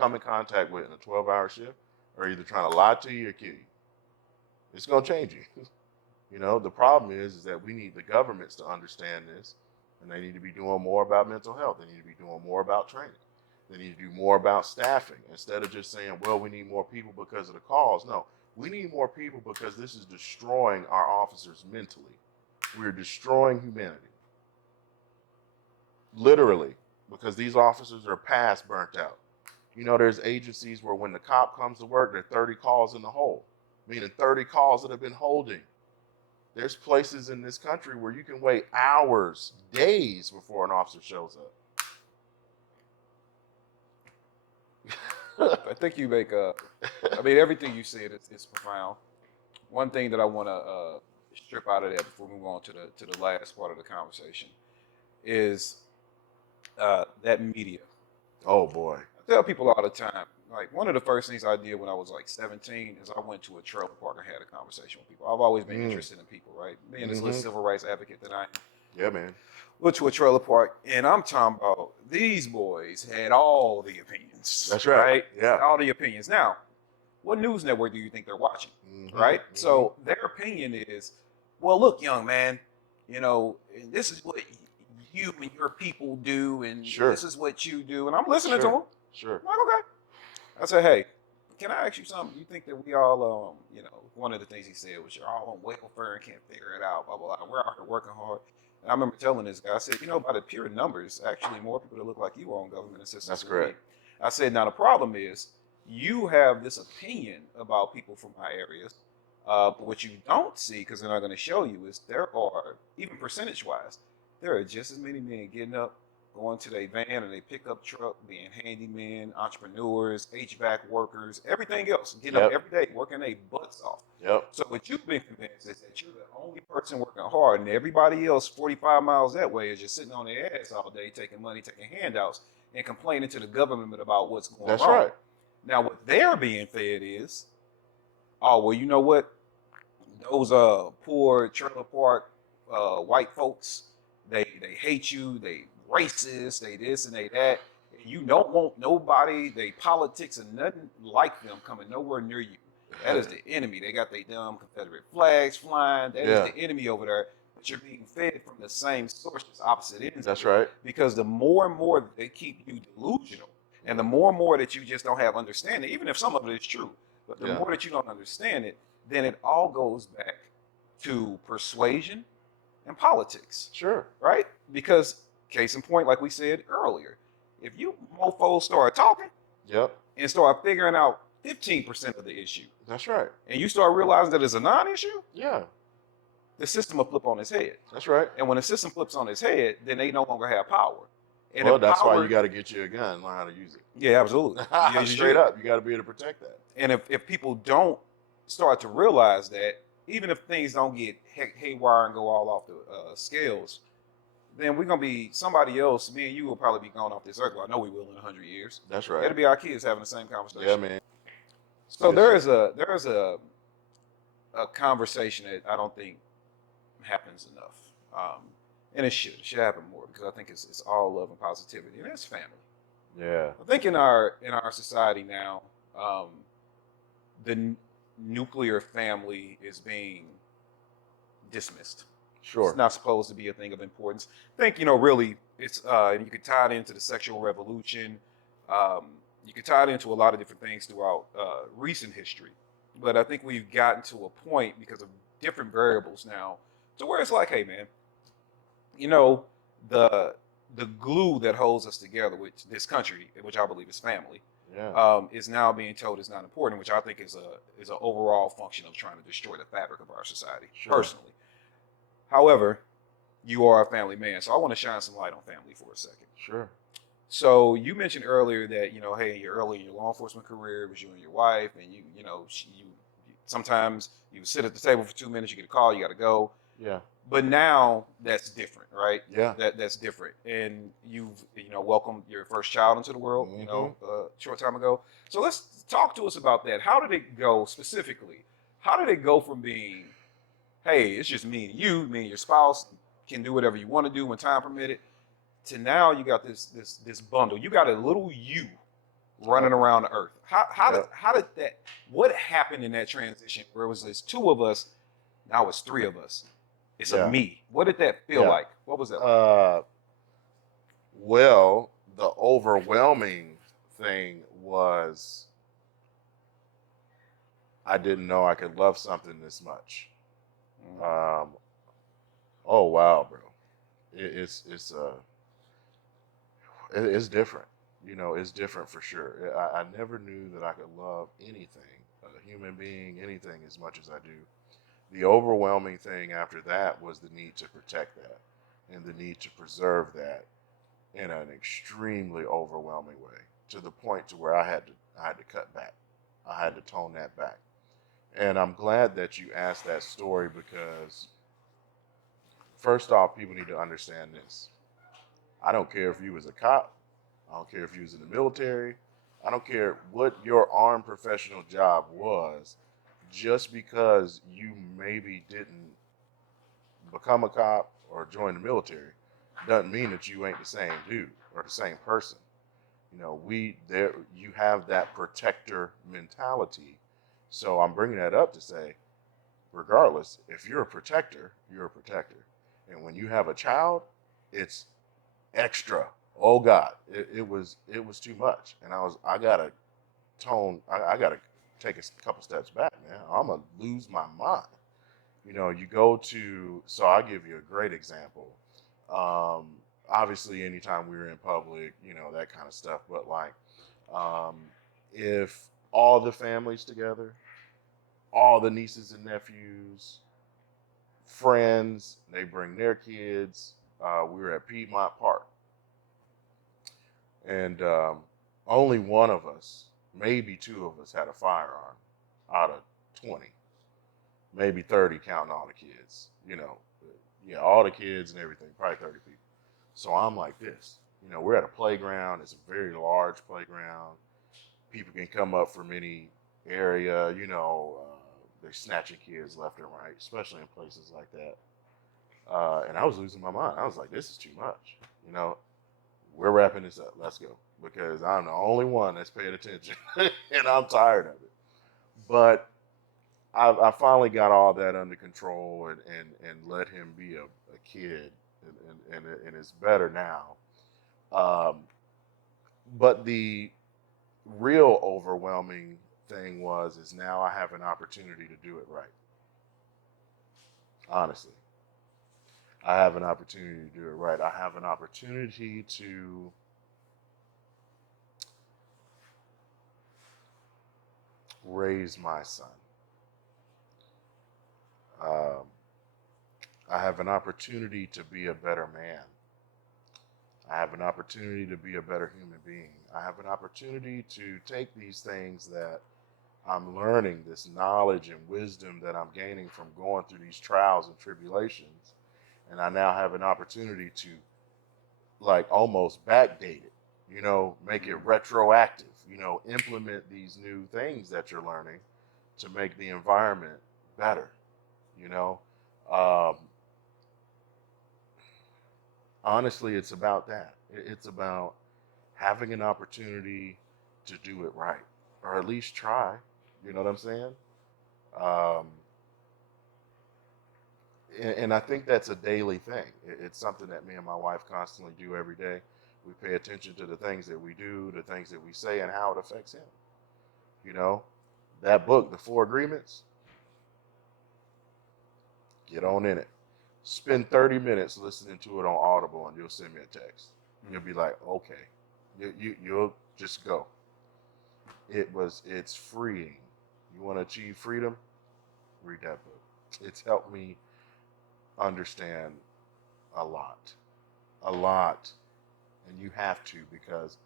in contact with in a 12-hour shift are either trying to lie to you or kill you. It's going to change you. You know, the problem is that we need the governments to understand this, and they need to be doing more about mental health. They need to be doing more about training. They need to do more about staffing instead of just saying, well, we need more people because of the calls. No, we need more people because this is destroying our officers mentally. We're destroying humanity. Literally, because these officers are past burnt out. You know, there's agencies where when the cop comes to work, there are 30 calls in the hole, meaning 30 calls that have been holding. There's places in this country where you can wait hours, days before an officer shows up. I think you make I mean, everything you said is profound. One thing that I want to strip out of that before we move on to the last part of the conversation is that media. Oh boy. I tell people all the time, like one of the first things I did when I was like 17 is I went to a trailer park and had a conversation with people. I've always been interested in people, right? Being this little civil rights advocate that I am. Yeah, man. Went to a trailer park, and I'm talking about these boys had all the opinions. That's right. Yeah. All the opinions. Now, what news network do you think they're watching? Right? So their opinion is, well, look, young man, you know, this is what you and your people do, and this is what you do. And I'm listening to them. Sure. I'm like, okay. I said, hey, can I ask you something? You think that we all, you know, one of the things he said was you're all on welfare and can't figure it out, blah, blah, blah. We're out here working hard. And I remember telling this guy, I said, you know, by the pure numbers, actually more people that look like you are on government assistance. That's correct. I said, now the problem is you have this opinion about people from my areas. But what you don't see, because they're not going to show you, is there are, even percentage-wise, there are just as many men getting up, going to their van or their pickup truck, being handymen, entrepreneurs, HVAC workers, everything else, getting up every day, working their butts off. So what you've been convinced is that you're the only person working hard, and everybody else 45 miles that way is just sitting on their ass all day, taking money, taking handouts, and complaining to the government about what's going wrong. Right. Now, what they're being fed is, oh, well, you know what? Those poor trailer park white folks, they hate you, they racist, they this and they that. You don't want nobody, they politics and nothing like them coming nowhere near you. That is the enemy. They got their dumb Confederate flags flying. That is the enemy over there. But you're being fed from the same sources, opposite ends. That's right. Because the more and more that they keep you delusional, and the more and more that you just don't have understanding, even if some of it is true, but the more that you don't understand it, then it all goes back to persuasion and politics. Sure. Right? Because, case in point, like we said earlier, if you mofos start talking and start figuring out 15% of the issue. That's right. And you start realizing that it's a non-issue. Yeah. The system will flip on its head. That's right. And when the system flips on its head, then they no longer have power. And well, that's why you got to get you a gun and learn how to use it. Yeah, absolutely. Yeah, straight up, you got to be able to protect that. And if people don't start to realize that, even if things don't get haywire and go all off the scales, then we're going to be somebody else. Me and you will probably be gone off this earth. Well, I know we will in 100 years. That's right. It'll be our kids having the same conversation. Yeah, man. So there is a conversation that I don't think happens enough. And it should happen more, because I think it's all love and positivity. And that's family. Yeah. I think in our society now, the nuclear family is being dismissed. It's Sure. not supposed to be a thing of importance. I think, really, it's you could tie it into the sexual revolution. Um, you could tie it into a lot of different things throughout recent history. But I think we've gotten to a point because of different variables now to where it's like, hey, man, you know, the the glue that holds us together, which this country, which I believe is family, Yeah. is now being told is not important, which I think is a overall function of trying to destroy the fabric of our society. Sure. Personally, however, you are a family man, so I want to shine some light on family for a second. Sure. So you mentioned earlier that hey, you're early in your law enforcement career, it was you and your wife, and you sometimes you sit at the table for 2 minutes, you get a call, you got to go. Yeah. But now that's different, right? Yeah. That's different, and you've welcomed your first child into the world, short time ago. So let's talk to us about that. How did it go specifically? How did it go from being, hey, it's just me and you, me and your spouse can do whatever you want to do when time permitted, to now you got this bundle. You got a little you running around the earth. How did that? What happened in that transition where it was this two of us, now it's three of us? It's a me. What did that feel like? What was that like? Well, the overwhelming thing was I didn't know I could love something this much. Oh wow, bro, it's different. It's different for sure. I never knew that I could love anything, a human being, anything as much as I do. The overwhelming thing after that was the need to protect that and the need to preserve that in an extremely overwhelming way, to the point to where I had to cut back. I had to tone that back. And I'm glad that you asked that story because first off, people need to understand this. I don't care if you was a cop. I don't care if you was in the military. I don't care what your armed professional job was. Just because you maybe didn't become a cop or join the military doesn't mean that you ain't the same dude or the same person. You have that protector mentality. So I'm bringing that up to say, regardless, if you're a protector, you're a protector. And when you have a child, it's extra. Oh God, it was too much. And I gotta take a couple steps back, man. I'm gonna lose my mind. You go to, so I'll give you a great example. Obviously, anytime we were in public, that kind of stuff. But like, if all the families together, all the nieces and nephews, friends, they bring their kids. We were at Piedmont Park, and only one of us, maybe two of us, had a firearm out of 20, maybe 30 counting all the kids. All the kids and everything, probably 30 people. So I'm like this. We're at a playground. It's a very large playground. People can come up from any area. They're snatching kids left and right, especially in places like that. And I was losing my mind. I was like, this is too much. We're wrapping this up. Let's go. Because I'm the only one that's paying attention. And I'm tired of it. But I finally got all that under control and let him be a kid. And it's better now. But the real overwhelming thing is now I have an opportunity to do it right. Honestly. I have an opportunity to do it right. I have an opportunity to raise my son. I have an opportunity to be a better man. I have an opportunity to be a better human being. I have an opportunity to take these things that I'm learning, this knowledge and wisdom that I'm gaining from going through these trials and tribulations, and I now have an opportunity to like almost backdate it, make it retroactive, implement these new things that you're learning to make the environment better, honestly, it's about that. It's about having an opportunity to do it right, or at least try. You know what I'm saying? Um, and I think that's a daily thing. It's something that me and my wife constantly do every day. We pay attention to the things that we do, the things that we say, and how it affects him. You know, that book, The Four Agreements, get on in it. Spend 30 minutes listening to it on Audible, and you'll send me a text. You'll be like, okay, you'll just go. It's freeing. You want to achieve freedom? Read that book. It's helped me understand a lot, and you have to, because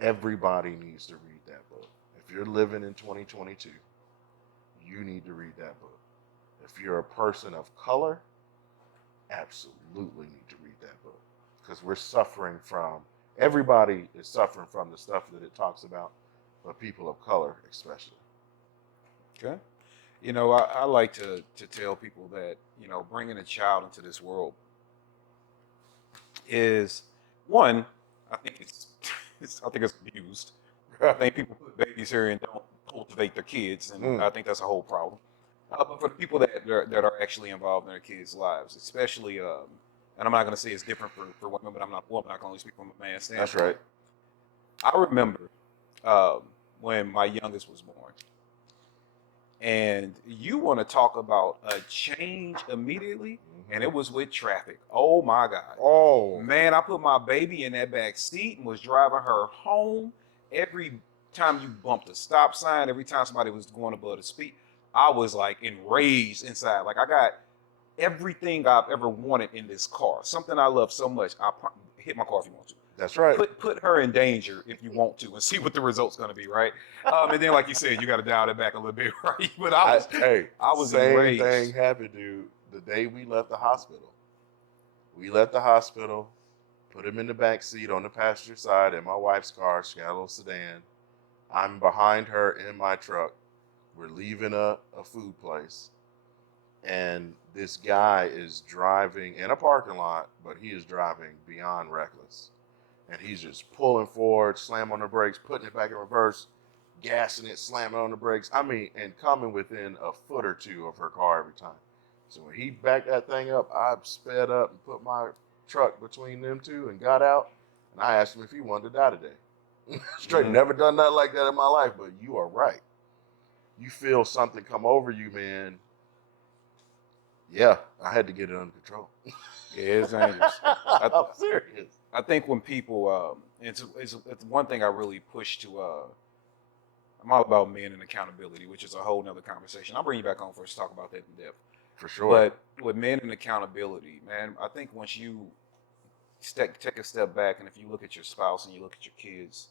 everybody needs to read that book. If you're living in 2022, you need to read that book. If you're a person of color, absolutely need to read that book, because everybody is suffering from the stuff that it talks about, but people of color especially. Okay. You know, I like to tell people that, you know, bringing a child into this world is, one, I think I think it's abused. I think people put babies here and don't cultivate their kids, and I think that's a whole problem. But for the people that are actually involved in their kids' lives, especially, and I'm not going to say it's different for women, but I'm not a woman. I can only speak from a man's standpoint. That's right. I remember when my youngest was born. And you want to talk about a change immediately, and it was with traffic. Oh my God. Oh man, I put my baby in that back seat and was driving her home. Every time you bumped a stop sign, every time somebody was going above the speed, I was like enraged inside. Like, I got everything I've ever wanted in this car. Something I love so much. Hit my car if you want to. That's right. Put her in danger if you want to, and see what the result's going to be, right? And then, like you said, you got to dial that back a little bit, right? But I was same enraged. thing happened, dude. The day we left the hospital. We left the hospital, put him in the back seat on the passenger side in my wife's car. She got a little sedan. I'm behind her in my truck. We're leaving a food place, and this guy is driving in a parking lot, but he is driving beyond reckless. And he's just pulling forward, slamming on the brakes, putting it back in reverse, gassing it, slamming on the brakes. I mean, and coming within a foot or two of her car every time. So when he backed that thing up, I sped up and put my truck between them two and got out. And I asked him if he wanted to die today. Straight, never done nothing like that in my life, but you are right. You feel something come over you, man. Yeah, I had to get it under control. Yeah, it's dangerous. I'm serious. I think when people, it's one thing I really push to, I'm all about men and accountability, which is a whole nother conversation. I'll bring you back on for us to talk about that in depth. For sure. But with men and accountability, man, I think once you take a step back, and if you look at your spouse and you look at your kids,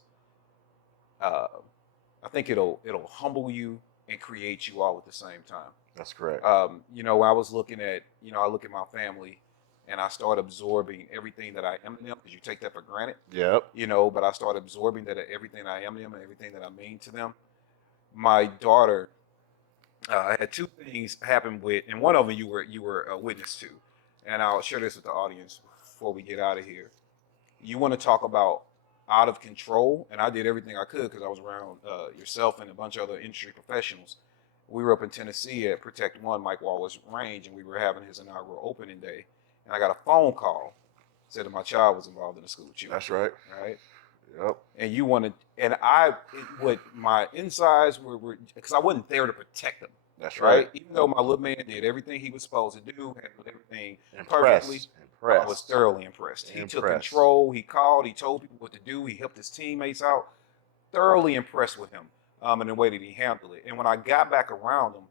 I think it'll humble you and create you all at the same time. That's correct. You know, I was looking at, you know, I look at my family, and I start absorbing everything that I am to them, because you take that for granted. Yep. You know, but I start absorbing that everything I am to them and everything that I mean to them. My daughter, I had two things happen with, and one of them you were a witness to, and I'll share this with the audience before we get out of here. You want to talk about out of control, and I did everything I could because I was around yourself and a bunch of other industry professionals. We were up in Tennessee at Protect One, Mike Waller's range, and we were having his inaugural opening day. And I got a phone call, said that my child was involved in a school shooting. That's right. Right. Yep. And you wanted, and what my insides were, because I wasn't there to protect them. That's right. Even though my little man did everything he was supposed to do, handled everything perfectly, I was thoroughly impressed. He took control. He called. He told people what to do. He helped his teammates out. Thoroughly impressed with him, in the way that he handled it. And when I got back around him,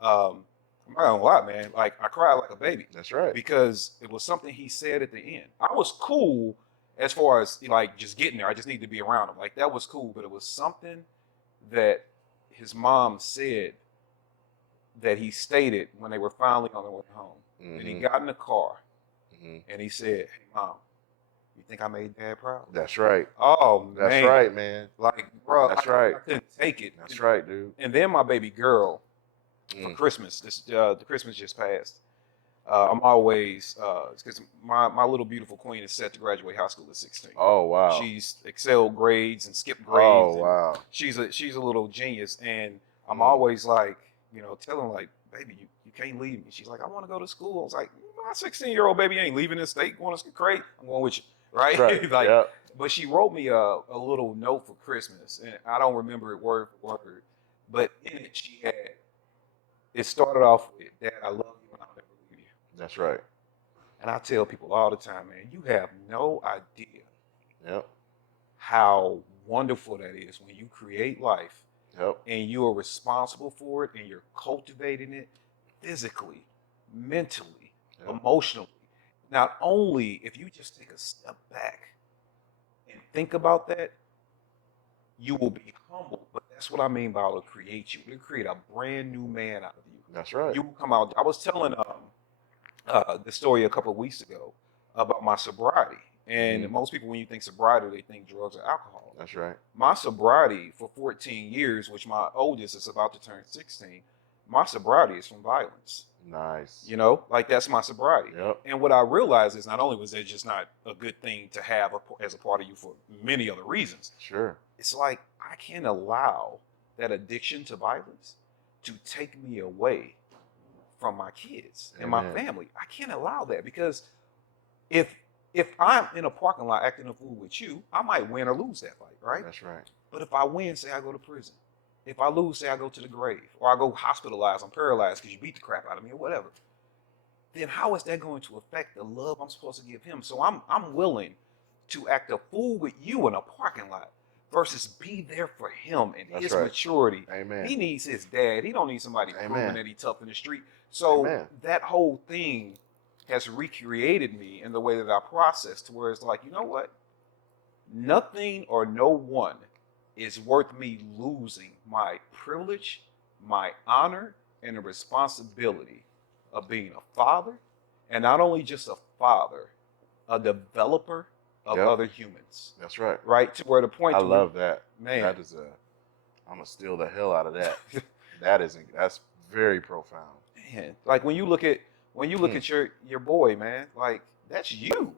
I'm not gonna lie, man. Like, I cried like a baby. That's right. Because it was something he said at the end. I was cool as far as, like, just getting there. I just needed to be around him. Like, that was cool. But it was something that his mom said that he stated when they were finally on their way home. And he got in the car and he said, "Hey, Mom, you think I made Dad proud?" That's right. Oh, man. That's right, man. Like, bro, That's I right. couldn't take it. That's right, dude. And then my baby girl, for Christmas, the Christmas just passed. I'm always because my little beautiful queen is set to graduate high school at 16. Oh wow. She's excelled grades and skipped Oh grades, and wow. she's a little genius. And I'm Mm. always like, telling like, baby, you can't leave me. She's like, I want to go to school. I was like, my 16-year-old baby ain't leaving this state going to great. I'm going with you, right? That's right. Like, Yep. but she wrote me a little note for Christmas, and I don't remember it word for word, but in it it started off with, Dad, I love you and I'll never leave you. That's right. And I tell people all the time, man, you have no idea Yep. how wonderful that is when you create life Yep. and you are responsible for it and you're cultivating it physically, mentally, Yep. emotionally. Not only if you just take a step back and think about that, you will be humble. But that's what I mean by it'll create you. It'll create a brand new man out of you. That's right. You will come out. I was telling the story a couple of weeks ago about my sobriety. And most people, when you think sobriety, they think drugs or alcohol. That's right. My sobriety for 14 years, which my oldest is about to turn 16, my sobriety is from violence. Nice. Like that's my sobriety. Yep. And what I realized is not only was it just not a good thing to have as a part of you for many other reasons. Sure. It's like I can't allow that addiction to violence to take me away from my kids and my family. I can't allow that because if I'm in a parking lot acting a fool with you, I might win or lose that fight, right? That's right. But if I win, say I go to prison. If I lose, say I go to the grave, or I go hospitalized, I'm paralyzed because you beat the crap out of me or whatever. Then how is that going to affect the love I'm supposed to give him? So I'm willing to act a fool with you in a parking lot versus be there for him and his maturity. Amen. He needs his dad. He don't need somebody proving that he's tough in the street. So that whole thing has recreated me in the way that I process to where it's like, you know what? Nothing or no one is worth me losing my privilege, my honor, and the responsibility of being a father, and not only just a father, a developer of other humans. That's right. Right? To where the point I love that. Man. That is I'm gonna steal the hell out of that. That's very profound. Man, like when you look at your boy, man, like that's you.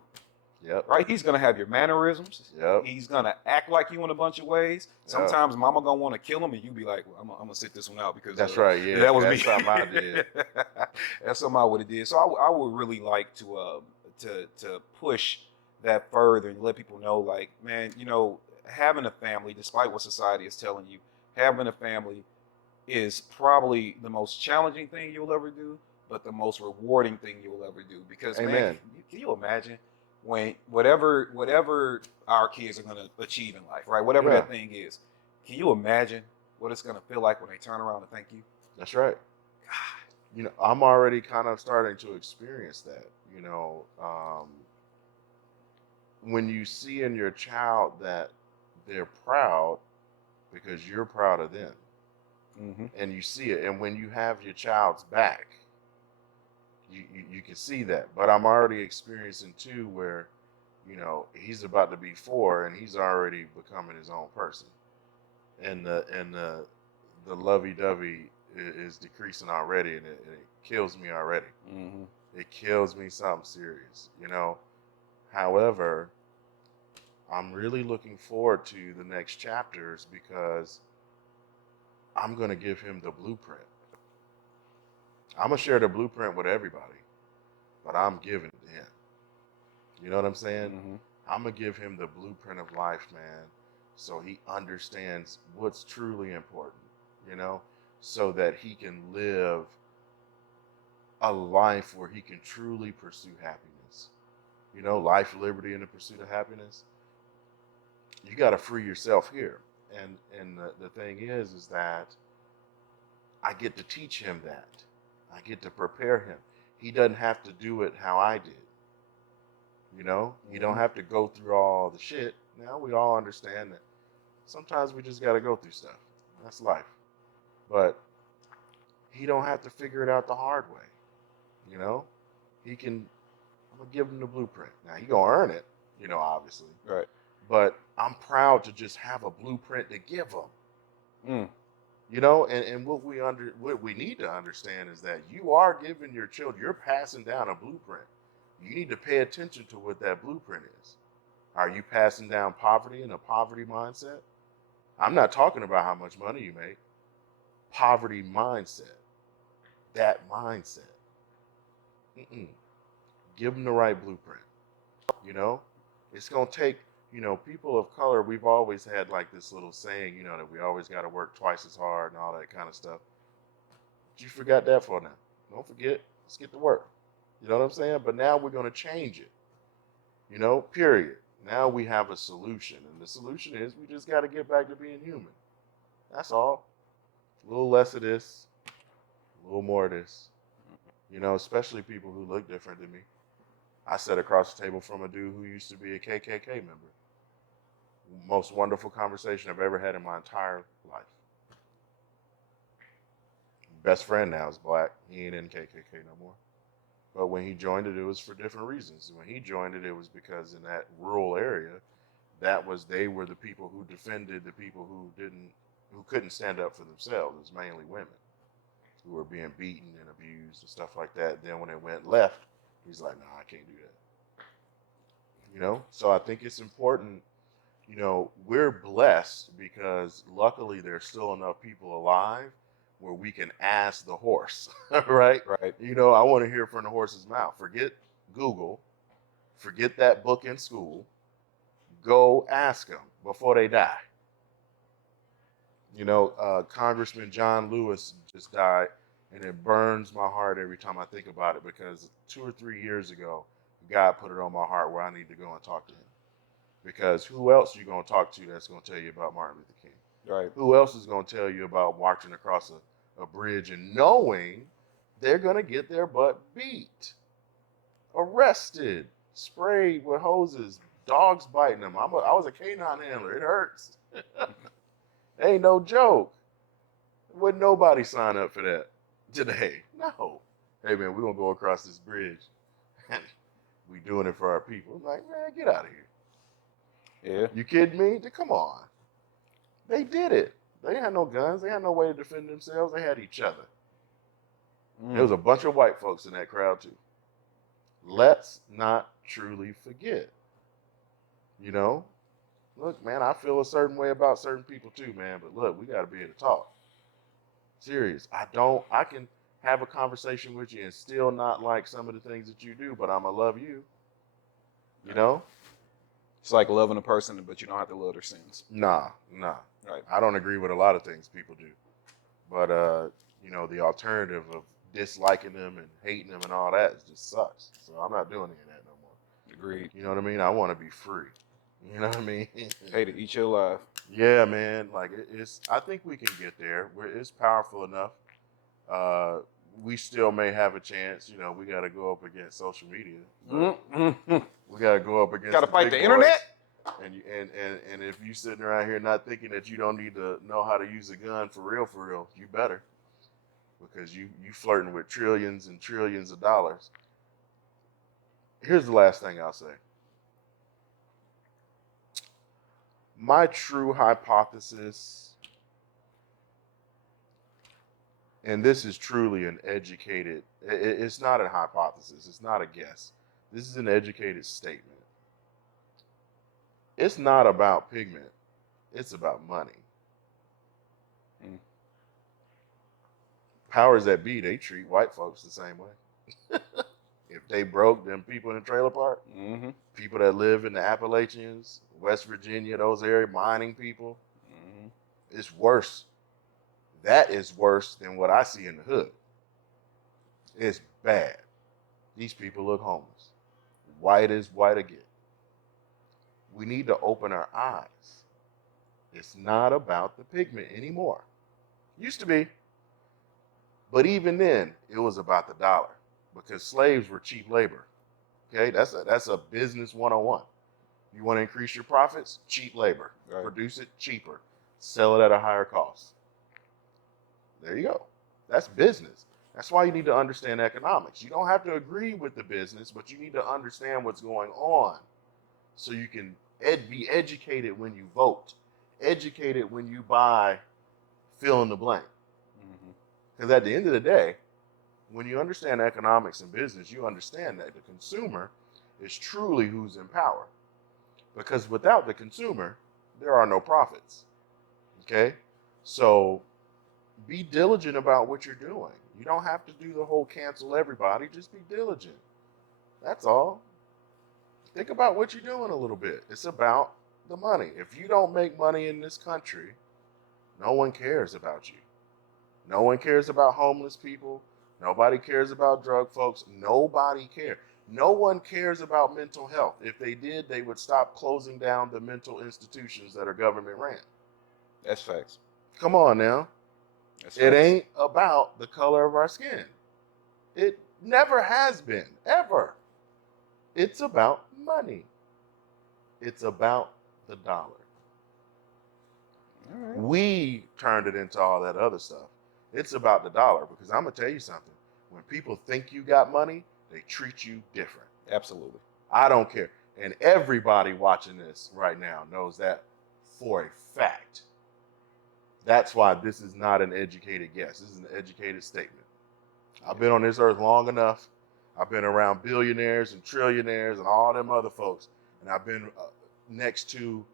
Yep. Right? He's gonna have your mannerisms. Yep. He's gonna act like you in a bunch of ways. Sometimes mama gonna want to kill him and you be like, well, I'm gonna sit this one out because that's right, yeah. That was that's me. Something I did. That's something I would have did. So I would really like to push that further and let people know, like, man, having a family, despite what society is telling you, having a family is probably the most challenging thing you'll ever do, but the most rewarding thing you'll ever do. Because man, can you imagine when whatever our kids are going to achieve in life, right? Whatever that thing is, can you imagine what it's going to feel like when they turn around and thank you? That's right. God. I'm already kind of starting to experience that. When you see in your child that they're proud because you're proud of them, and you see it, and when you have your child's back, you can see that. But I'm already experiencing too where, he's about to be 4 and he's already becoming his own person, and the lovey-dovey is decreasing already, and it kills me already. It kills me something serious, However, I'm really looking forward to the next chapters because I'm going to give him the blueprint. I'm going to share the blueprint with everybody, but I'm giving it to him. You know what I'm saying? I'm going to give him the blueprint of life, man, so he understands what's truly important, so that he can live a life where he can truly pursue happiness. Life, liberty, and the pursuit of happiness. You got to free yourself here. And the thing is that I get to teach him that. I get to prepare him. He doesn't have to do it how I did. You don't have to go through all the shit. Now we all understand that sometimes we just got to go through stuff. That's life. But he don't have to figure it out the hard way. He can, I'm going to give him the blueprint. Now he going to earn it, obviously. Right. But I'm proud to just have a blueprint to give him. You know, and what we need to understand is that you are giving your children, you're passing down a blueprint. You need to pay attention to what that blueprint is. Are you passing down poverty and a poverty mindset? I'm not talking about how much money you make. Poverty mindset. That mindset. Mm-mm. Give them the right blueprint. You know, it's going to take, you know, people of color, we've always had like this little saying, you know, that we always got to work twice as hard and all that kind of stuff. But you forgot that for now. Don't forget. Let's get to work. You know what I'm saying? But now we're going to change it. You know, period. Now we have a solution. And the solution is we just got to get back to being human. That's all. A little less of this, a little more of this. You know, especially people who look different than me. I sat across the table from a dude who used to be a KKK member. Most wonderful conversation I've ever had in my entire life. Best friend now is black. He ain't in KKK no more. But when he joined it, it was for different reasons. When he joined it, it was because in that rural area, they were the people who defended the people who couldn't stand up for themselves. It was mainly women who were being beaten and abused and stuff like that. Then when it went left, he's like, "No, I can't do that." You know, so I think it's important. You know, we're blessed because luckily there's still enough people alive where we can ask the horse, right? Right. You know, I want to hear from the horse's mouth. Forget Google, forget that book in school. Go ask them before they die. You know, Congressman John Lewis just died, and it burns my heart every time I think about it because 2 or 3 years ago, God put it on my heart where I need to go and talk to him. Because who else are you going to talk to that's going to tell you about Martin Luther King? Right. Who else is going to tell you about marching across a bridge and knowing they're going to get their butt beat, arrested, sprayed with hoses, dogs biting them? I was a canine handler. It hurts. Ain't no joke. Wouldn't nobody sign up for that today? No. Hey, man, we're going to go across this bridge. We doing it for our people. I'm like, man, get out of here. Yeah. You kidding me? Come on. They did it. They had no guns. They had no way to defend themselves. They had each other. There was a bunch of white folks in that crowd, too. Let's not truly forget. You know? Look, man, I feel a certain way about certain people, too, man. But look, we got to be able to talk. Serious. I can have a conversation with you and still not like some of the things that you do, but I'm going to love you. You know? It's like loving a person, but you don't have to love their sins. Nah. Right. I don't agree with a lot of things people do. But, you know, the alternative of disliking them and hating them and all that just sucks. So I'm not doing any of that no more. Agreed. You know what I mean? I want to be free. You know what I mean? Hey, to eat your life. Yeah, man. Like, I think we can get there. It's powerful enough. We still may have a chance. You know, we got to go up against social media. We got to go up against. Got to fight big the boys. internet. And if you sitting around here not thinking that you don't need to know how to use a gun for real, you better, because you flirting with trillions and trillions of dollars. Here's the last thing I'll say. My true hypothesis, and this is truly an educated, it's not a hypothesis, it's not a guess. This is an educated statement. It's not about pigment. It's about money. Powers that be, they treat white folks the same way. If they broke, them people in the trailer park, people that live in the Appalachians, West Virginia, those areas, mining people, it's worse. That is worse than what I see in the hood. It's bad. These people look homeless. White is white again. We need to open our eyes. It's not about the pigment anymore. Used to be. But even then, it was about the dollar because slaves were cheap labor. Okay, that's a business 101. You want to increase your profits? Cheap labor. Right. Produce it cheaper. Sell it at a higher cost. There you go. That's business. That's why you need to understand economics. You don't have to agree with the business, but you need to understand what's going on so you can be educated when you vote, educated when you buy fill in the blank. Because at the end of the day, when you understand economics and business, you understand that the consumer is truly who's in power. Because without the consumer, there are no profits. Okay? So be diligent about what you're doing. You don't have to do the whole cancel everybody. Just be diligent. That's all. Think about what you're doing a little bit. It's about the money. If you don't make money in this country, no one cares about you. No one cares about homeless people. Nobody cares about drug folks. Nobody cares. No one cares about mental health. If they did, they would stop closing down the mental institutions that are government ran. That's facts. Come on now. It ain't about the color of our skin. It never has been, ever. It's about money. It's about the dollar. All right. We turned it into all that other stuff. It's about the dollar, because I'm going to tell you something. When people think you got money, they treat you different. Absolutely. I don't care. And everybody watching this right now knows that for a fact. That's why this is not an educated guess. This is an educated statement. I've been on this earth long enough. I've been around billionaires and trillionaires and all them other folks. And I've been next to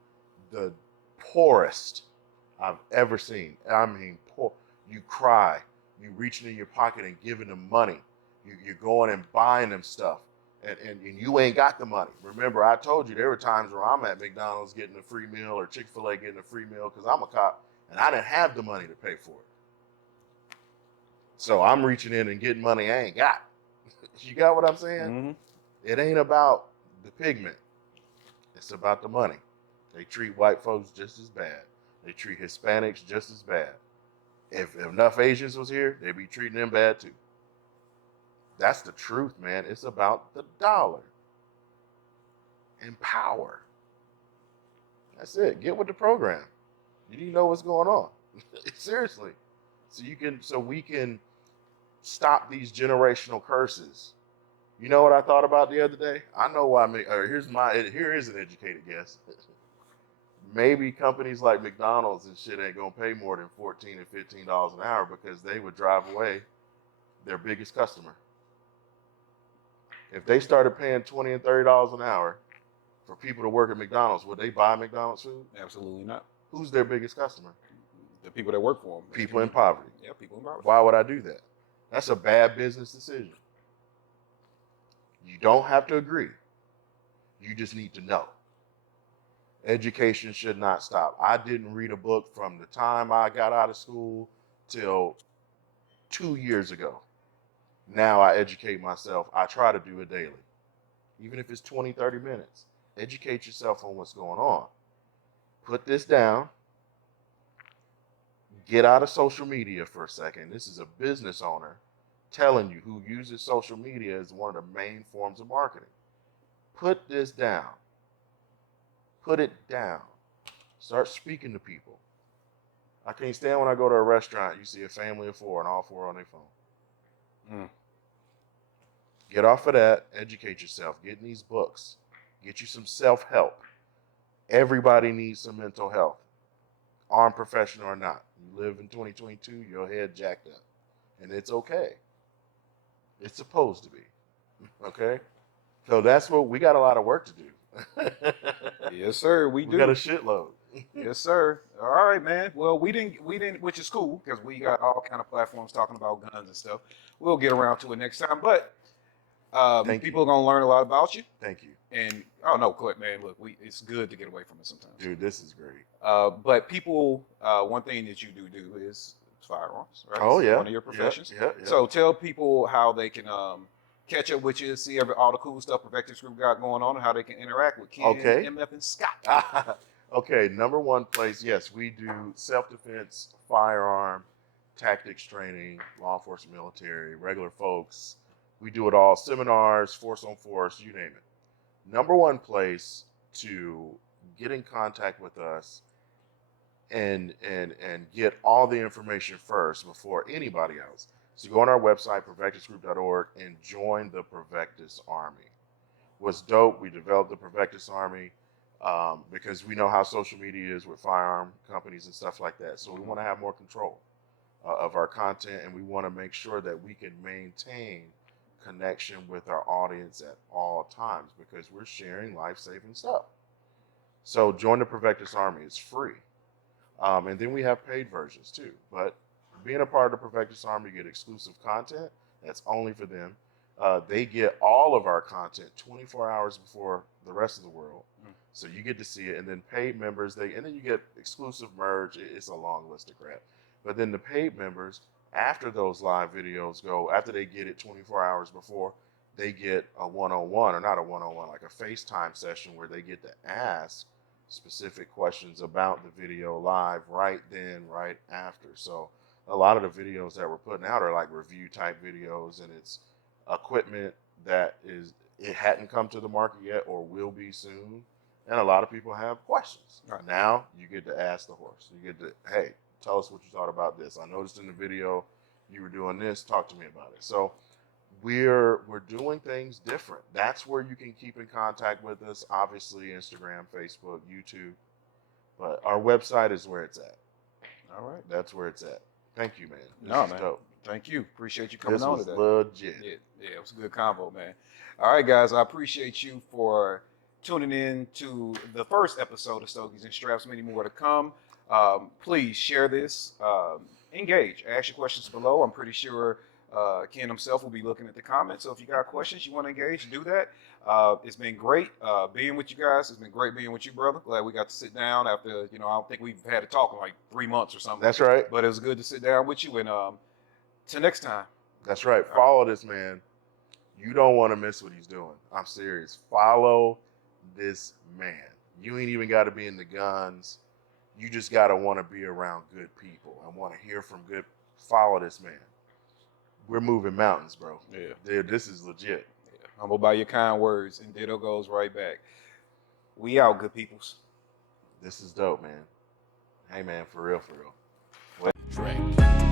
the poorest I've ever seen. I mean, poor. You cry. You reaching in your pocket and giving them money. You're going and buying them stuff. And you ain't got the money. Remember, I told you there were times where I'm at McDonald's getting a free meal or Chick-fil-A getting a free meal because I'm a cop and I didn't have the money to pay for it. So I'm reaching in and getting money I ain't got. You got what I'm saying? Mm-hmm. It ain't about the pigment. It's about the money. They treat white folks just as bad. They treat Hispanics just as bad. If enough Asians was here, they'd be treating them bad too. That's the truth, man. It's about the dollar and power. That's it. Get with the program. You need to know what's going on. Seriously. So we can stop these generational curses. You know what I thought about the other day? I know why. Here is an educated guess. Maybe companies like McDonald's and shit ain't gonna pay more than $14 and $15 an hour because they would drive away their biggest customer. If they started paying $20 and $30 an hour for people to work at McDonald's, would they buy McDonald's food? Absolutely not. Who's their biggest customer? The people that work for them. People in poverty. Yeah, people in poverty. Why would I do that? That's a bad business decision. You don't have to agree. You just need to know. Education should not stop. I didn't read a book from the time I got out of school till 2 years ago. Now I educate myself. I try to do it daily. Even if it's 20, 30 minutes. Educate yourself on what's going on. Put this down. Get out of social media for a second. This is a business owner telling you who uses social media as one of the main forms of marketing. Put this down. Put it down. Start speaking to people. I can't stand when I go to a restaurant, you see a family of four and all four on their phone. Get off of that. Educate yourself. Get in these books. Get you some self-help. Everybody needs some mental health. Armed professional or not. You live in 2022, your head jacked up. And it's okay. It's supposed to be. Okay? So that's what we got a lot of work to do. Yes, sir. We do. We got a shitload. Yes, sir. All right, man. Well, we didn't, which is cool because we got all kind of platforms talking about guns and stuff. We'll get around to it next time. But people are gonna learn a lot about you. Thank you. And oh no, Clint, man, look, it's good to get away from it sometimes. Dude, this is great. But people, one thing that you do is firearms, right? Oh, It's yeah. one of your professions. Yeah. So tell people how they can catch up with you, see all the cool stuff Provectus Group got going on, and how they can interact with Ken, MF, and Scott. Okay, number one place, yes, we do self-defense, firearm, tactics training, law enforcement, military, regular folks. We do it all, seminars, force on force, you name it. Number one place to get in contact with us and get all the information first before anybody else. So go on our website, provectusgroup.org, and join the Provectus Army. What's dope, we developed the Provectus Army. because we know how social media is with firearm companies and stuff like that. So we want to have more control of our content, and we want to make sure that we can maintain connection with our audience at all times because we're sharing life-saving stuff. So join the Provectus Army. It's free. And then we have paid versions too. But being a part of the Provectus Army, you get exclusive content that's only for them. They get all of our content 24 hours before the rest of the world. So you get to see it. And then paid members, and then you get exclusive merch. It's a long list of crap. But then the paid members, after those live videos go, after they get it 24 hours before, they get a one-on-one, or not a one-on-one, like a FaceTime session where they get to ask specific questions about the video live right then, right after. So a lot of the videos that we're putting out are like review type videos, and it's equipment that it hadn't come to the market yet or will be soon. And a lot of people have questions. Right. Now you get to ask the horse. You get to, hey, tell us what you thought about this. I noticed in the video you were doing this. Talk to me about it. So we're doing things different. That's where you can keep in contact with us. Obviously, Instagram, Facebook, YouTube. But our website is where it's at. All right. That's where it's at. Thank you, man. No, This is man. dope. Thank you. Appreciate you coming This on was today. legit. Yeah, it was a good convo, man. All right, guys. I appreciate you for tuning in to the first episode of Stogies and Straps. Many more to come. Please share this. Engage. Ask your questions below. I'm pretty sure Ken himself will be looking at the comments. So if you got questions, you want to engage, do that. It's been great being with you guys. It's been great being with you, brother. Glad we got to sit down after, I don't think we've had a talk in like 3 months or something. That's right. But it was good to sit down with you. And till next time. That's right. Follow this man. You don't want to miss what he's doing. I'm serious. Follow this man. You ain't even got to be in the guns. You just got to want to be around good people and want to hear from good. Follow this man. We're moving mountains, bro. Yeah. Dude, this is legit. Yeah. Humble by your kind words, and ditto goes right back. We out, good peoples. This is dope, man. Hey, man, for real, for real. Drake.